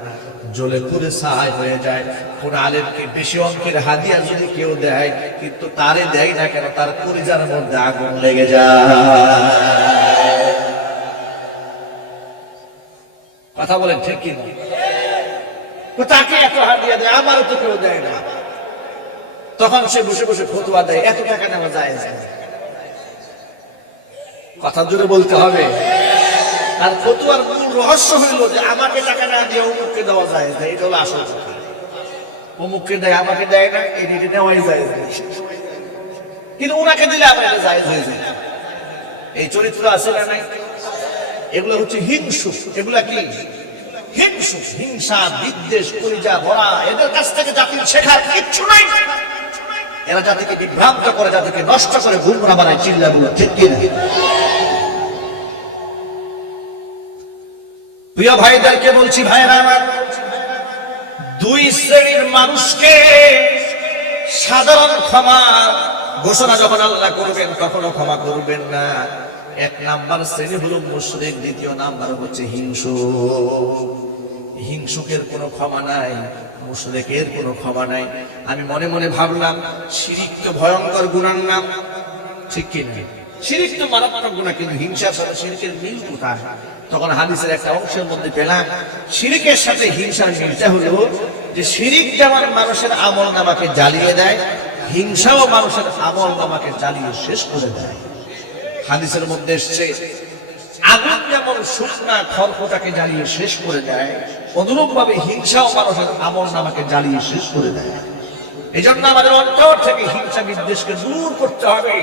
জ্বলে পুড়ে ছাই হয়ে যায়। কোন আলেমকে বেশি অঙ্কের হাদিয়া যদি কেউ দেয়, কিন্তু তারে দেয় না কেন, তার কলিজার মধ্যে আগুন লেগে যায়। কথা বলেন ঠিক কিনা? তাকে এত হাদিয়া দেয়, আমারও তো কেউ দেয় না। তখন সে বসে বসে ফতোয়া দেয়, এত টাকা নেওয়া যায় না। কথা জোরে বলতে হবে। আর ফতোয়ার মূল রহস্য হইল যে আমাকে টাকা না দিয়ে অমুককে দেওয়া যায় না, এটা হলো আসল কথা। অমুককে দেয়, আমাকে দেয় না, এটা নেওয়াই যায় না, কিন্তু ওনাকে দিলে আমার এটা জায়েজ হয়ে যায়। এই চরিত্র আছে না নাই? এগুলো হচ্ছে হিংসু। এগুলা কি? হিংসু, হিংসা, বিদ্বেষ, কলিজা ভরা। এদের কাছ থেকে জাতির শেখার কিচ্ছু নাই। এরা জাতিকে বিভ্রান্ত করে, জাতিকে নষ্ট করে, গুমরা বানায়। চিল্লাগুলো ঠিক কিনা? প্রিয় ভাইদেরকে বলছি, ভাইরা আমার, 2 শ্রেণীর মানুষকে সাধারণ ক্ষমা ঘোষণা যখন আল্লাহ করবেন কখনো ক্ষমা করবেন না। 1 নাম্বার শ্রেণী হলো মুশরিক, 2য় নাম্বার হচ্ছে হিংসুক। হিংসুকের কোনো ক্ষমা নাই, মুশরিকের কোনো ক্ষমা নাই। আমি মনে মনে ভাবলাম, শিরিক তো ভয়ঙ্কর গুনার নাম, ঠিক কিনা? শিরিক তো মারাত্মক গুনাহ, কিন্তু হিংসার সাথে শিরিকের মিল কোথায়? তখন হাদিসের একটা অংশের মধ্যে পেলাম শিরিকের সাথে হিংসার মিলটা হলো যে শিরিক যেমন মানুষের আমল নামাকে জ্বালিয়ে দেয়, হিংসাও মানুষের আমল নামাকে জ্বালিয়ে শেষ করে দেয়। হাদিসের মধ্যে এসেছে, আগুন যেমন শুকনা খড়কুটাকে জ্বালিয়ে শেষ করে দেয়, অনুরূপ ভাবে হিংসাও মানুষের আমল নামাকে জ্বালিয়ে শেষ করে দেয়। এই জন্য আমাদের অন্তর থেকে হিংসা বিদ্বেষকে দূর করতে হবে।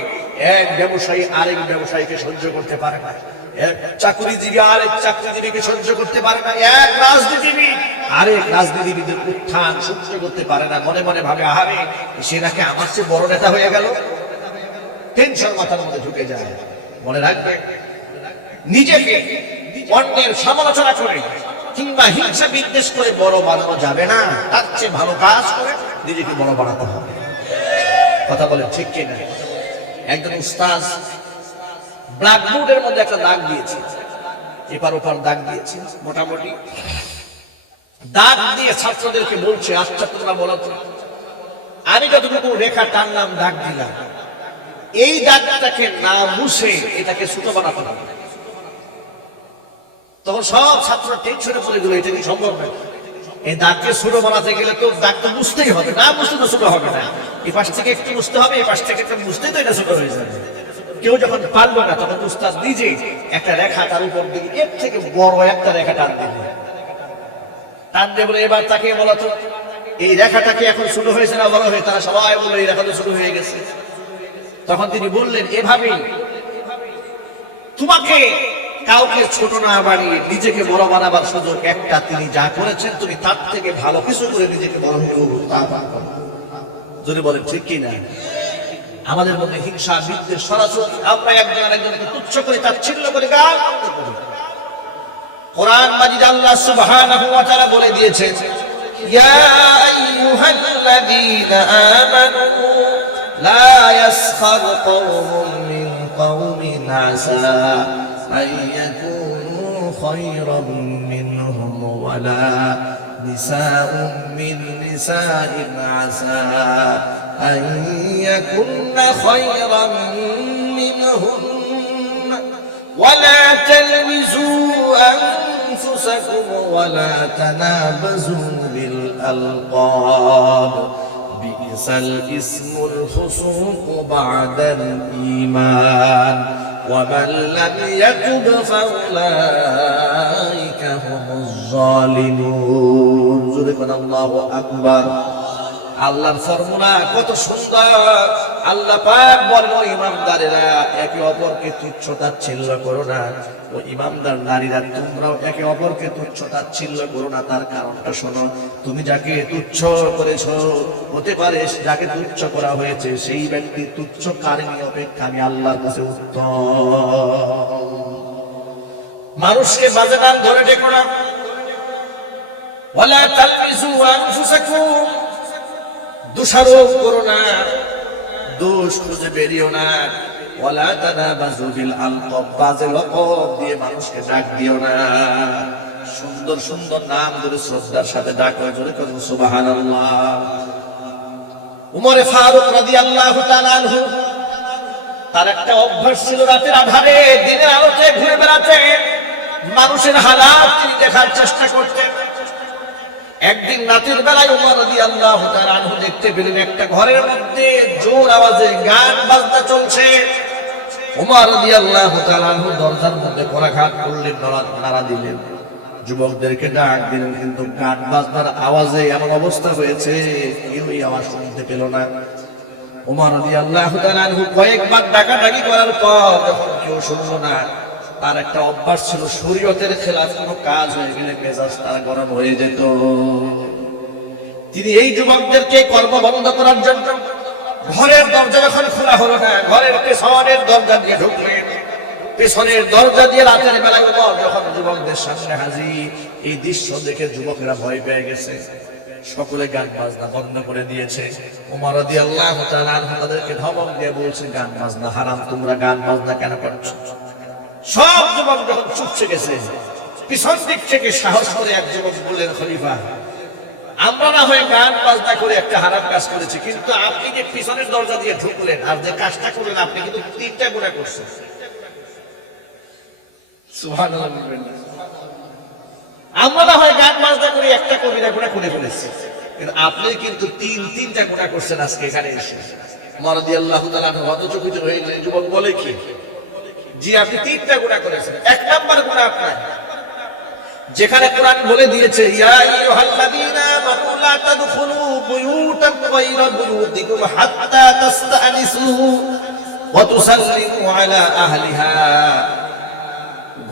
এক ব্যবসায়ী আরেক ব্যবসায়ীকে সহ্য করতে পারে না, এক চাকরিজীবী আরেক চাকরিজীবীকে সহ্য করতে পারে না, এক রাজনীতিবিদ আরেক রাজনীতিবিদের উত্থান সহ্য করতে পারে না। মনে মনে ভাবে, আহারে সে নাকি আমার চেয়ে বড় নেতা হয়ে গেল। টেনশন মাথার মধ্যে ঢুকে যায়। মনে রাখবে, নিজেকে অন্যের সমালোচনা করে কিংবা হিংসা বিদ্বেষ করে বড় বানানো যাবে না। তার চেয়ে ভালো কাজ করে নিজেকে বড় বানাতে হবে। কথা বলে ঠিক কিনা? একজন উস্তাদ ব্ল্যাকবোর্ডের মধ্যে একটা দাগ দিয়েছে, এপার ওপার দাগ দিয়েছে, মোটামুটি দাগ দিয়ে ছাত্রদেরকে বলছে, আচ্ছা তোমরা বলো তো, আমি যতটুকু রেখা টানলাম, দাগ দিলাম, এই দাগটাকে না মুছে এটাকে ছোট বানাতে হবে। তখন সব ছাত্র টেনশনে পড়ে গেল, এটা কি সম্ভব না? এই দাগকে ছোট বানাতে গেলে তো দাগ তো বুঝতেই হবে, না বুঝতে তো ছোট হবে না। এই পাশ থেকে একটু বুঝতে হবে, এই পাশ থেকে একটু বুঝতেই তো এটা ছোট হয়ে যাবে। কেউ যখন পারলো না, তখন উস্তাদ নিজে একটা রেখা তার উপর দিকে এর থেকে বড় একটা রেখা টান দিল। টান দিয়ে বলে এবার তাকে বলো তো এই রেখাটা কি এখন শুরু হয়েছে না বড় হয়ে? তারা সবাই বললো এই রেখা তো শুরু হয়ে গেছে। তখন তিনি বললেন এভাবেই তোমাকে কাউকে ছোট না বানিয়ে নিজেকে বড় বানাবার সুযোগ একটা, তিনি যা করেছেন তুমি তার থেকে ভালো কিছু করে নিজেকে বড় যদি বলেন ঠিক কি না? আমাদের মধ্যে হিংসা বিদ্বেষ সরাসরি আমরা একজন আরেকজনকে তুচ্ছ করে তাচ্ছিল্য করে গাল করি। কোরআন মাজিদ আল্লাহ সুবহানাহু ওয়া তাআলা বলে দিয়েছেন ইয়া আইয়ুহাল্লাযীনা আমানু লা ইয়াসখার কওমুম মিন কওমিন আসা আন ইয়াকুনু খায়রাম মিনহুম ওয়ালা নিসাউম মিন নিসাইন আসা আন ইয়াকুননা খায়রাম মিনহুম ولا تلمزوا أنفسكم ولا تنابزوا بالألقاب بئس الاسم الفسوق بعد الإيمان ومن لم يتب فأولئك هم الظالمون صدق الله أكبر। আল্লাহর ফর্মুলা কত সুন্দর। আল্লাহ পাক বলেন ও ইমানদারেরা একে অপরকে তুচ্ছ তাচ্ছিল্য করো না। ও ইমানদার নারীরা তোমরাও একে অপরকে তুচ্ছ তাচ্ছিল্য করো না। তার কারণটা শোনো, তুমি যাকে তুচ্ছ করেছো হতে পারে যাকে তুচ্ছ করা হয়েছে সেই ব্যক্তি তুচ্ছ কারিনী অপেক্ষা আমি আল্লাহর কাছে উত্তম। মানুষকে বাজে নাম ধরে ডেকো না। ওয়ালা তালমিজু আনফুসাকুম, দোষারোপ করো না, দোষ খুঁজে বেরিও না। ওয়ালা তানাবাজু বিল আলকাব, বাজে লকব দিয়ে মানুষকে ডাক দিও না। সুন্দর সুন্দর নাম ধরে শ্রদ্ধার সাথে ডাকো, জোরে করুন সুবহানাল্লাহ। উমরে ফারুক রাদিয়াল্লাহু তাআলা আনহু তার একটা অভ্যাস ছিল রাতের আধারে দিনের আলোতে ঘুরে বেড়াতেন, মানুষের হালাত তিনি দেখার চেষ্টা করতেন। একদিন রাতের বেলায় উমর রাদিয়াল্লাহু তাআলা আনহু দেখতে পেলেন একটা ঘরের মধ্যে জোর আওয়াজে গান বাজনা চলছে। উমর রাদিয়াল্লাহু তাআলা আনহু দরজার মধ্যে করাঘাত করলেন, নাড়া দিলেন, যুবকদেরকে ডাক দিলেন, কিন্তু গান বাজনার আওয়াজে এমন অবস্থা হয়েছে কেউই আওয়াজ শুনতে পেল না। উমর রাদিয়াল্লাহু তাআলা আনহু কয়েকবার ডাকাডাকি করার পর যখন কেউ শুনলো না, তার একটা অভ্যাস ছিল শরীয়তের খেলাফ কোনো কাজ হয়ে গেলে মেজাজ তার গরম হয়ে যেত। তিনি এই যুবকদেরকে কর্ম বন্ধ করার জন্য ঘরের দরজা যখন খোলা হলো না, ঘরের পেছনের দরজা দিয়ে ঢুকলেন। পেছনের দরজা দিয়ে রাতের বেলায় উমর যখন যুবকদের সামনে হাজির, এই দৃশ্য দেখে যুবকেরা ভয় পেয়ে গেছে, সকলে গান বাজনা বন্ধ করে দিয়েছে। উমর রাদিয়াল্লাহু তাআলা আনহু তাদেরকে ধমক দিয়ে বলছে গান বাজনা হারাম, তোমরা গান বাজনা কেন করছো? সব যুবক যখন চুপসে গেছে, পিছন দিক থেকে সাহস করে এক যুবক বললেন, খলিফা আমরা না হয়ে গান বাজনা করে একটা হারাম কাজ করেছি, কিন্তু আপনি যে পিছনের দরজা দিয়ে ঢুকলেন আর যে কাজটা করলেন আপনি কিন্তু 3টা গুনাহ করছেন। সুবহানাল্লাহ। আমরা না হয় গান বাজনা করে একটা কবিরা গুনাহ করে ফেলেছি, কিন্তু আপনি কিন্তু 3টা গুনাহ করছেন আজকে এখানে এসে। উমর রাদিয়াল্লাহু তাআলা হতচকিত হয়ে গেলেন। যুবক বলে কি, জি আপনি 3টা গুনাহ করেছেন। 1 নাম্বার গুনাহ আপনার, যেখানে কোরআন বলে দিয়েছে ইয়া আইয়ুহাল্লাযীনা আমানু লা তাদখুলু বুয়ুতান গায়রা বুয়ুতিকুম হাত্তা তাস্তানিসু ওয়া তুসাল্লিমু আলা আহলিহা,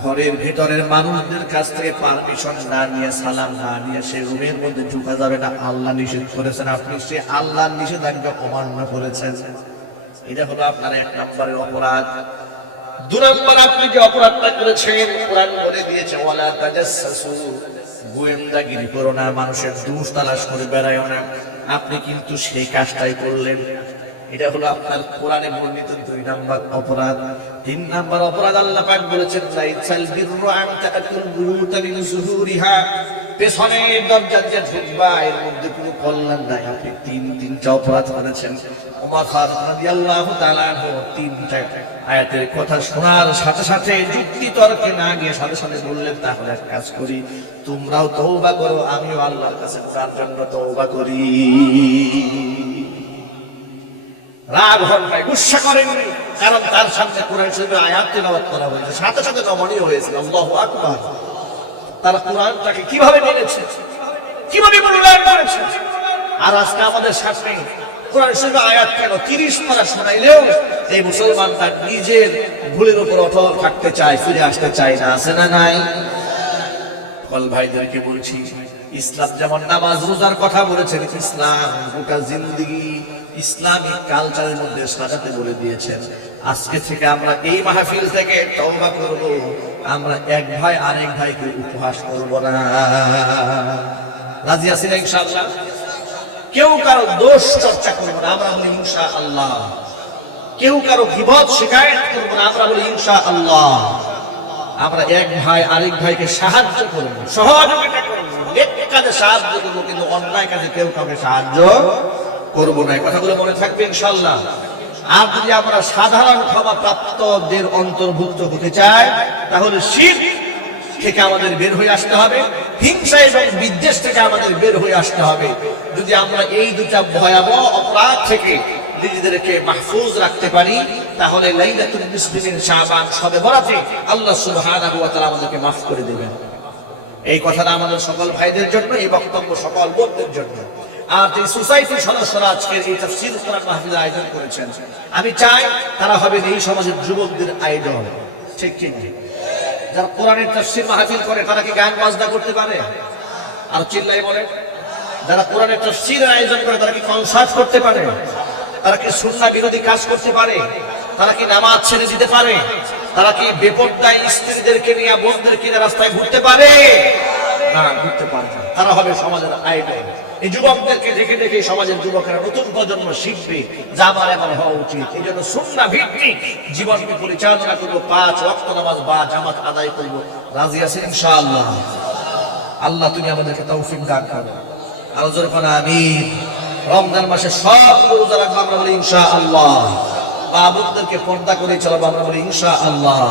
ঘরের ভিতরের মানুষদের কাছ থেকে পারমিশন না নিয়ে, সালাম না নিয়ে সে রুমের মধ্যে ঢোকা যাবে না। আল্লাহ নিষেধ করেছেন, আপনি সে আল্লাহর নিষেধাজ্ঞা অমান্য করেছেন। এটা হলো আপনার 1 নম্বরের অপরাধ। 2 নম্বর, আপনি যে অপরাধটা করেছেন কোরআন বলে দিয়েছে ওয়ালা তাজাসসু, গোয়েন্দাগিরি করো না, মানুষের দোষ তালাশ করে বেড়ায়ও না। আপনি কিন্তু সেই কাজটাই করলেন। এটা হলো আপনার কোরআনে বর্ণিত 2 নম্বর অপরাধ। 3 নম্বর অপরাধ আল্লাহ পাক বলেছেন লাইসাল বিররু আন তাআতুল বুয়ুতা মিন যুহুরিহা, পেছনের দরজা দিয়ে ঢুকবা, এর মধ্যে কোনো কল্যাণ নাই। আপনি 3টা অপরাধ করেছেন। ওমর ফারুক রাদিয়াল্লাহু তাআলা 3টা আয়াতের কথা শোনার সাথে সাথে যুক্তি তর্কে না গিয়ে সাথে সাথে বললেন তাহলে এক কাজ করি, তোমরাও তওবা করো, আমিও আল্লাহর কাছে তার জন্য তওবা করি। রাগ হন নাই, গুসা করেননি, কারণ তার সামনে কোরআন শরীফের আয়াত তেলাওয়াত করা হয়েছে, সাথে সাথে নমনীয় হয়েছিল। আল্লাহু আকবার। তারা কোরআনটাকে কিভাবে মেনেছে, কিভাবে মূল্যায়ন করেছেন। আর আজকে আমাদের সামনে কোরআন শরীফের আয়াত কেন 30 পারা শোনাইলেও এই মুসলমান তার নিজের ভুলের উপর অটল থাকতে চায়, ফিরে আসতে চায় না, আছে না নাই? কল ভাইদেরকে বলছি, ইসলাম যেমন নামাজ রোজার কথা বলেছেন, ইসলাম গোটা জিন্দেগি ইসলামিক কালচারের মধ্যে সাজাতে বলে দিয়েছেন। আজকে থেকে আমরা এই মাহফিল থেকে তওবা করব, আমরা এক ভাই আরেক ভাইকে উপহাস করব না। রাজি আছেন ইনশাআল্লাহ? কেউ কারো দোষ চর্চা করব না, আমরা বলি ইনশাআল্লাহ। কেউ কারো গীবত শিকায়েত করব না, আমরা বলি ইনশাআল্লাহ। আমরা এক ভাই আরেক ভাইকে সাহায্য করব, সহযোগিতা করব, এক কাজে সাহায্য করব, কিন্তু অন্যায় কাজে কেউ কাউকে সাহায্য করব না। এই কথাগুলো মনে থাকবে ইনশাআল্লাহ। আর যদি আমরা সাধারণ ক্ষমা প্রাপ্তদের অন্তর্ভুক্ত হতে চাই, তাহলে শিরক থেকে আমাদের বের হয়ে আসতে হবে, হিংসা এবং বিদ্বেষ থেকে আমাদের বের হয়ে আসতে হবে। যদি আমরা এই দুটা ভয়াবহ অপরাধ থেকে নিজেদেরকে মাহফুজ রাখতে পারি, তাহলে লাইলাতুল মুসলিমিন শাবান শবে বরাতে আল্লাহ সুবহানাহু ওয়া তাআলা আমাদেরকে মাফ করে দেবেন। এই কথাটা আমাদের সকল ভাইদের জন্য, এই বক্তব্য সকল বোনদের জন্য। আর যে সোসাইটির সদস্যরা আজকে এই তাফসীর কোরআন মাহফিল আয়োজন করেছেন, আমি চাই তারা হবেন এই সমাজের যুবকদের আইডল। ঠিক কি না? যারা কোরআনের তাফসীর মাহফিল করে তারা কি গান বাজনা করতে পারে? আর চিল্লাই বলে। যারা কোরআনের তাফসীরের আয়োজন করে তারা কি কনসার্ট করতে পারে? তারা কি সুন্নাহ বিরোধী কাজ করতে পারে? তারা কি নামাজ ছেড়ে দিতে পারে? তারা কি বেপরদায় স্ত্রীদেরকে নিয়ে বোনদেরকে নিয়ে রাস্তায় ঘুরতে পারে? না, ঘুরতে পারে না। তারা হবে সমাজের আইডল। এই যুবকদেরকে দেখে দেখে সমাজের যুবকেরা নতুন প্রজন্ম শিখবে যে আমার এমন হওয়া উচিত। এই জন্য সুন্নাহ ভিত্তিক জীবনকে পরিচালনা করবো, 5 ওয়াক্ত নামাজ বা জামাত আদায় করবো। রাজি আছেন ইনশাআল্লাহ? আল্লাহ তুমি আমাদেরকে তৌফিক দান করো। আরো জোরে বলেন আমিন। রমজান মাসে সব রোজা রাখবো, আমরা বলি ইনশাআল্লাহ। মা বোনদেরকে পর্দা করে চলাবো, আমরা বলি ইনশাআল্লাহ।